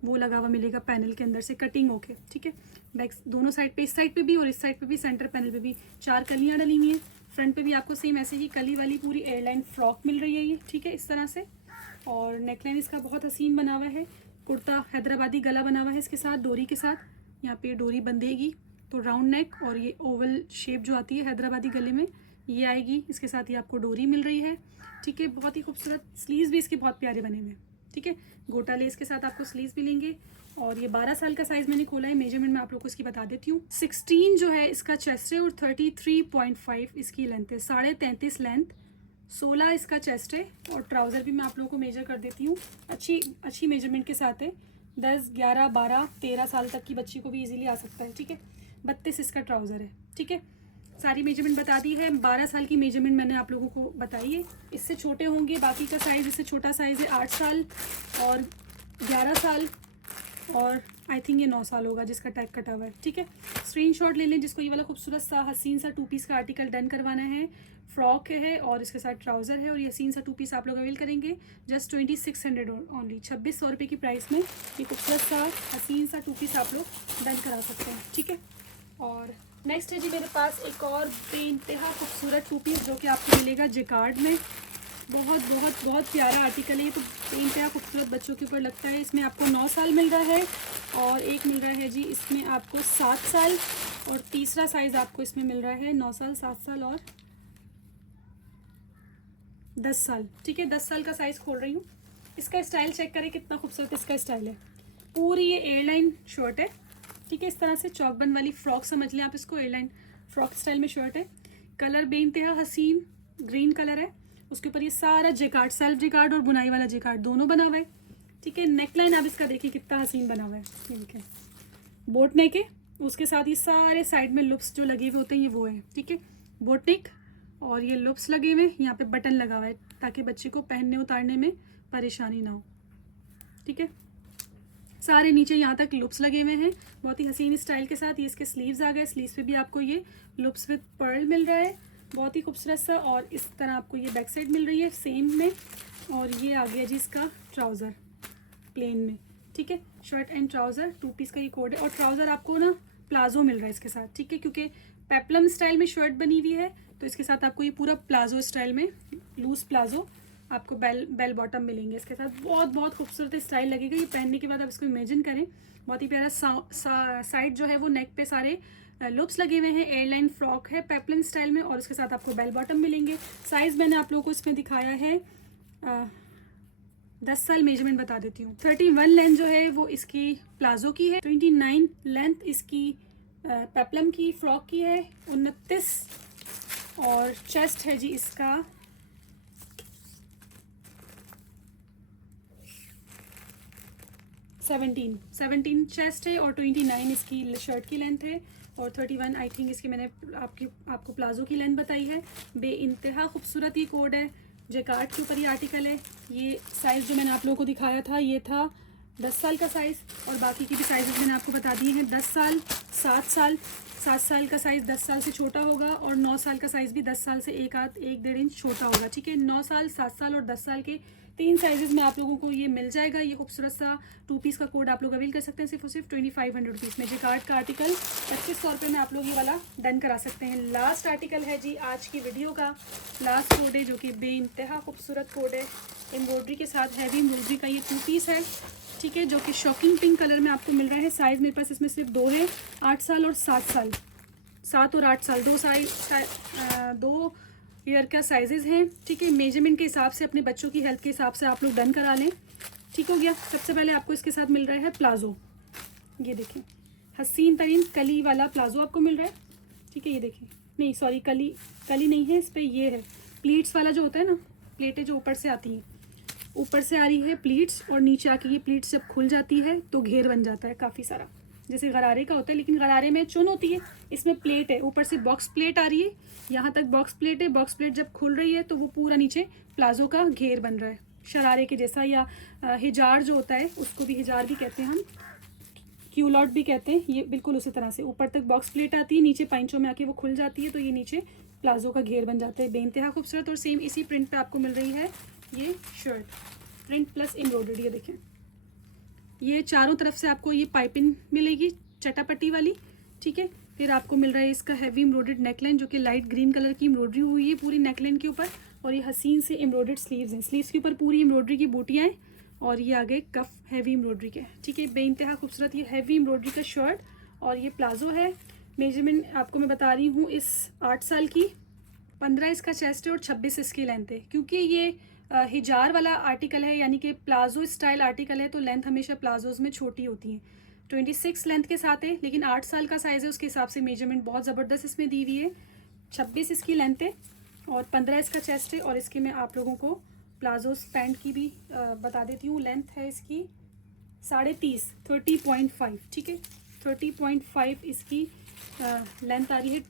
वो लगा हुआ मिलेगा पैनल के अंदर से कटिंग होके, ठीक है। बैक दोनों साइड पे, इस साइड पे भी और इस साइड पे भी, सेंटर पैनल पे भी 4 कलियां डली हुई हैं। फ्रंट पे भी आपको सेम ऐसे ही कली वाली पूरी एयरलाइन फ्रॉक मिल रही है ये, ठीक है, इस तरह से। और नेकलाइन इसका बहुत हसीन बना हुआ है, कुर्ता हैदराबादी गला बना हुआ है इसके साथ, डोरी के साथ, यहाँ पे डोरी बंधेगी, तो राउंड नेक और ये ओवल शेप जो आती है हैदराबादी गले में ये आएगी। इसके साथ ये आपको डोरी मिल रही है, ठीक है। बहुत ही खूबसूरत स्लीव्स भी इसके बहुत प्यारे बने हुए हैं, ठीक है। गोटा लेस के साथ आपको स्लीव्स मिलेंगे। और ये 12 साल का साइज़ मैंने खोला है, मेजरमेंट मैं आप लोगों को इसकी बता देती हूँ। 16 जो है इसका चेस्ट है और 33.5 इसकी लेंथ है, 33.5 लेंथ, 16 इसका चेस्ट है। और ट्राउज़र भी मैं आप लोगों को मेजर कर देती हूँ, अच्छी मेजरमेंट के साथ है। 10, 11, 12, 13 साल तक की बच्ची को भी इजीली आ सकता है, ठीक है। 32 इसका ट्राउज़र है, ठीक है। सारी मेजरमेंट बता दी है। 12 साल की मेजरमेंट मैंने आप लोगों को बताई है। इससे छोटे होंगे, बाकी का साइज़ इससे छोटा साइज़ है 8 साल और 11 साल और आई थिंक ये 9 साल होगा जिसका टैग कटा हुआ है, ठीक है। स्क्रीनशॉट ले लें जिसको ये वाला खूबसूरत सा हसीन सा 2 पीस का आर्टिकल डन करवाना है। फ्रॉक है और इसके साथ ट्राउज़र है और ये हसीन सा 2 पीस आप लोग अवेल करेंगे जस्ट 2600 ओनली, 2600 रुपये की प्राइस में ये खूबसूरत सा हसीन सा 2 पीस आप लोग डन करा सकते हैं, ठीक है। और नेक्स्ट है जी मेरे पास एक और बेइंतहा खूबसूरत 2 पीस जो कि आपको मिलेगा जिकार्ड में। बहुत बहुत बहुत प्यारा आर्टिकल है ये, तो बेइंतहा खूबसूरत बच्चों के ऊपर लगता है। इसमें आपको 9 साल मिल रहा है और एक मिल रहा है जी इसमें आपको 7 साल और तीसरा साइज़ आपको इसमें मिल रहा है 9 साल, 7 साल और 10 साल, ठीक है। 10 साल का साइज़ खोल रही हूँ। इसका स्टाइल चेक करें कितना खूबसूरत इसका स्टाइल है। पूरी ये एयरलाइन शर्ट है, ठीक है। इस तरह से चौकबंद वाली फ्रॉक समझ लें आप इसको, एयरलाइन फ्रॉक स्टाइल में शर्ट है। कलर बेइंतहा हसीन ग्रीन कलर है। उसके ऊपर ये सारा जिकार्ड, सेल्फ जिकार्ड और बुनाई वाला जिकार्ड दोनों बना हुआ है, ठीक है। नेकलाइन आप इसका देखिए कितना हसीन बना हुआ है, ये देखिए बोट नेक है। उसके साथ ये सारे साइड में लुप्स जो लगे हुए होते हैं ये वो है, ठीक है। बोट नेक और ये लुप्स लगे हुए, यहाँ पे बटन लगा हुआ है ताकि बच्चे को पहनने उतारने में परेशानी ना हो, ठीक है। सारे नीचे यहाँ तक लुप्स लगे हुए हैं बहुत ही हसीन स्टाइल के साथ। ये इसके स्लीव्स आ गए, स्लीव्स पे भी आपको ये लुप्स विद पर्ल मिल रहा है, बहुत ही खूबसूरत सा। और इस तरह आपको ये बैक साइड मिल रही है सेम में। और ये आ गया जी इसका ट्राउज़र प्लेन में, ठीक है। शर्ट एंड ट्राउज़र 2 पीस का ये कोड है। और ट्राउज़र आपको ना प्लाजो मिल रहा है इसके साथ, ठीक है, क्योंकि पेप्लम स्टाइल में शर्ट बनी हुई है तो इसके साथ आपको ये पूरा प्लाजो स्टाइल में लूज प्लाजो आपको बेल बॉटम मिलेंगे इसके साथ। बहुत बहुत खूबसूरत स्टाइल लगेगा ये पहनने के बाद। आप इसको इमेजिन करें, बहुत ही प्यारा साइड जो है वो नेक पे सारे लुप्स लगे हुए हैं। एयरलाइन फ्रॉक है पेप्लम स्टाइल में और उसके साथ आपको बेल बॉटम मिलेंगे। साइज़ मैंने आप लोगों को इसमें दिखाया है 10 साल मेजरमेंट बता देती हूँ। 31 लेंथ जो है वो इसकी प्लाजो की है, 29 लेंथ इसकी पेप्लम की फ्रॉक की है, 29 और चेस्ट है जी इसका 17 चेस्ट है और 29 इसकी शर्ट की लेंथ है और 31 आई थिंक इसकी मैंने आपको प्लाजो की लेंथ बताई है। बेइंतहा खूबसूरत ये कोड है, जैकार्ड के ऊपर ये आर्टिकल है। ये साइज़ जो मैंने आप लोगों को दिखाया था ये था 10 साल का साइज़ और बाकी की भी साइज़ मैंने आपको बता दिए हैं। 10 साल, 7 साल, 7 साल का साइज़ 10 साल से छोटा होगा और 9 साल का साइज़ भी 10 साल से 1-1.5 इंच छोटा होगा, ठीक है। 9 साल, 7 साल और 10 साल के 3 साइजेस में आप लोगों को ये मिल जाएगा। ये खूबसूरत सा 2 पीस का कोड आप लोग अवेल कर सकते हैं सिर्फ और सिर्फ 2500 रुपीज़ में। जैकार्ड का आर्टिकल 2500 रुपये में आप लोग ये वाला डन करा सकते हैं। लास्ट आर्टिकल है जी आज की वीडियो का, लास्ट कोड है जो कि बेइंतहा खूबसूरत कोड है। एम्ब्रॉयडरी के साथ हैवी एम्ब्रॉयडरी का ये 2 पीस है, ठीक है, जो कि शॉकिंग पिंक कलर में आपको मिल रहा है। साइज़ मेरे पास इसमें सिर्फ 2 है, 8 साल और 7 साल, 7 और 8 साल, 2 ईयर का साइजेस हैं, ठीक है। मेजरमेंट के हिसाब से अपने बच्चों की हेल्थ के हिसाब से आप लोग डन करा लें, ठीक हो गया। सबसे पहले आपको इसके साथ मिल रहा है प्लाजो, ये देखें हसीन तरीन कली वाला प्लाजो आपको मिल रहा है, ठीक है। ये देखें, नहीं सॉरी कली नहीं है इस पर, ये है प्लीट्स वाला जो होता है ना, प्लेटें जो ऊपर से आती हैं, ऊपर से आ रही है प्लीट्स और नीचे आके ये प्लीट्स जब खुल जाती है तो घेर बन जाता है काफ़ी सारा, जैसे गरारे का होता है, लेकिन गरारे में चुन होती है, इसमें प्लेट है, ऊपर से बॉक्स प्लेट आ रही है, यहाँ तक बॉक्स प्लेट है। बॉक्स प्लेट जब खुल रही है तो वो पूरा नीचे प्लाजो का घेर बन रहा है, शरारे के जैसा, या हिजार जो होता है उसको भी हिजार भी कहते हैं हम, क्यूलॉट भी कहते हैं। ये बिल्कुल उसी तरह से ऊपर तक बॉक्स प्लेट आती है, नीचे पैंचों में आके वो खुल जाती है तो ये नीचे प्लाजो का घेर बन जाता है। बेइंतहा खूबसूरत और सेम इसी प्रिंट पे आपको मिल रही है ये शर्ट, प्रिंट प्लस एम्ब्रॉयडरी। ये देखें, ये चारों तरफ से आपको ये पाइपिंग मिलेगी चटापट्टी वाली, ठीक है। फिर आपको मिल रहा है इसका हैवी एम्ब्रॉयडर्ड नेकलाइन जो कि लाइट ग्रीन कलर की एम्ब्रॉयडरी हुई है पूरी नेकलाइन के ऊपर, और ये हसीन से एम्ब्रॉयडर्ड स्लीव्स हैं, स्लीव्स के ऊपर पूरी एम्ब्रॉयडरी की बूटियाँ हैं और ये आगे कफ हैवी एम्ब्रॉयडरी के, ठीक है। बेइंतहा खूबसूरत ये हैवी एम्ब्रॉयडरी का शर्ट और ये प्लाज़ो है। मेजरमेंट आपको मैं बता रही हूँ इस 8 साल की, 15 इसका चेस्ट है और 26 इसकी लेंथ है। क्योंकि ये हिजार वाला आर्टिकल है, यानी कि प्लाज़ो स्टाइल आर्टिकल है, तो लेंथ हमेशा प्लाज़ोज़ में छोटी होती है। 26 लेंथ के साथ है, लेकिन 8 साल का साइज़ है, उसके हिसाब से मेजरमेंट बहुत ज़बरदस्त इसमें दी हुई है। 26 इसकी लेंथ है और 15 इसका चेस्ट है। और इसके मैं आप लोगों को प्लाज़ो पैंट की भी बता देती हूँ। लेंथ है इसकी 30.5, 30.5, ठीक है, 30.5 इसकी लेंथ आ रही है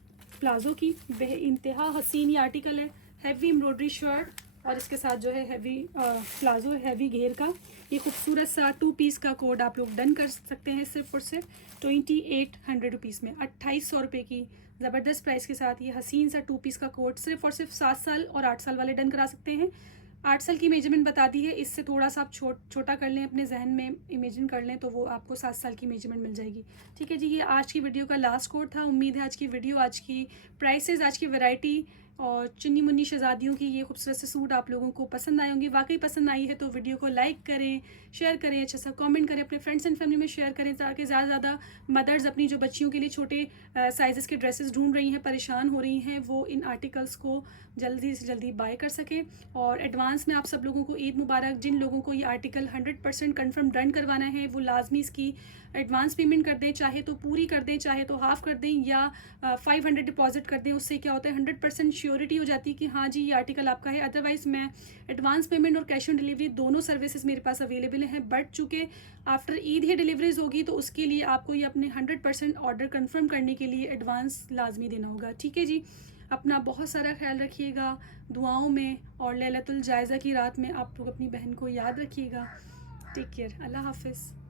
प्लाज़ो की। वह इंतहा हसीन ये आर्टिकल है। हैवी एम्ब्रॉयडरी शर्ट और इसके साथ जो है हैवी प्लाज़ो है, हैवी घेर का। ये खूबसूरत सा 2 पीस का कोड आप लोग डन कर सकते हैं सिर्फ और सिर्फ 2800 रुपीज़ में, 2800 रुपये की ज़बरदस्त प्राइस के साथ ये हसीन सा 2 पीस का कोड सिर्फ और सिर्फ 7 साल और 8 साल वाले डन करा सकते हैं। 8 साल की मेजरमेंट बता दी है, इससे थोड़ा सा आप छोटा कर लें, अपने जहन में इमेजिन कर लें, तो वो आपको 7 साल की मेजरमेंट मिल जाएगी। ठीक है जी, ये आज की वीडियो का लास्ट कोड था। उम्मीद है आज की वीडियो, आज की प्राइसेस, आज की वैरायटी और चुन्नी मुन्नी शहजादियों की ये खूबसूरत से सूट आप लोगों को पसंद आए होंगे। वाकई पसंद आई है तो वीडियो को लाइक करें, शेयर करें, अच्छा सा कमेंट करें, अपने फ्रेंड्स एंड फैमिली में शेयर करें, ताकि ज़्यादा से ज़्यादा मदर्स अपनी जो बच्चियों के लिए छोटे साइज़ के ड्रेसेस ढूंढ रही हैं, परेशान हो रही हैं, वो इन आर्टिकल्स को जल्दी से जल्दी बाय कर सकें। और एडवांस में आप सब लोगों को ईद मुबारक। जिन लोगों को ये आर्टिकल 100% कन्फर्म डन करवाना है वो लाजमी इसकी एडवांस पेमेंट कर दें, चाहे तो पूरी कर दें, चाहे तो हाफ़ कर दें, या 500 डिपॉजिट कर दें। उससे क्या होता है, 100% श्योरिटी हो जाती है कि हाँ जी ये आर्टिकल आपका है। अदरवाइज़ मैं एडवांस पेमेंट और कैश ऑन डिलीवरी दोनों सर्विसेज मेरे पास अवेलेबल हैं, बट चूँकि आफ्टर ईद ही डिलीवरीज होगी, तो उसके लिए आपको ये अपने 100% ऑर्डर कन्फर्म करने के लिए एडवांस लाजमी देना होगा। ठीक है जी, अपना बहुत सारा ख्याल रखिएगा दुआओं में, और लैलतुल जायज़ा की रात में आप लोग अपनी बहन को याद रखिएगा। टेक केयर, अल्लाह हाफिज़।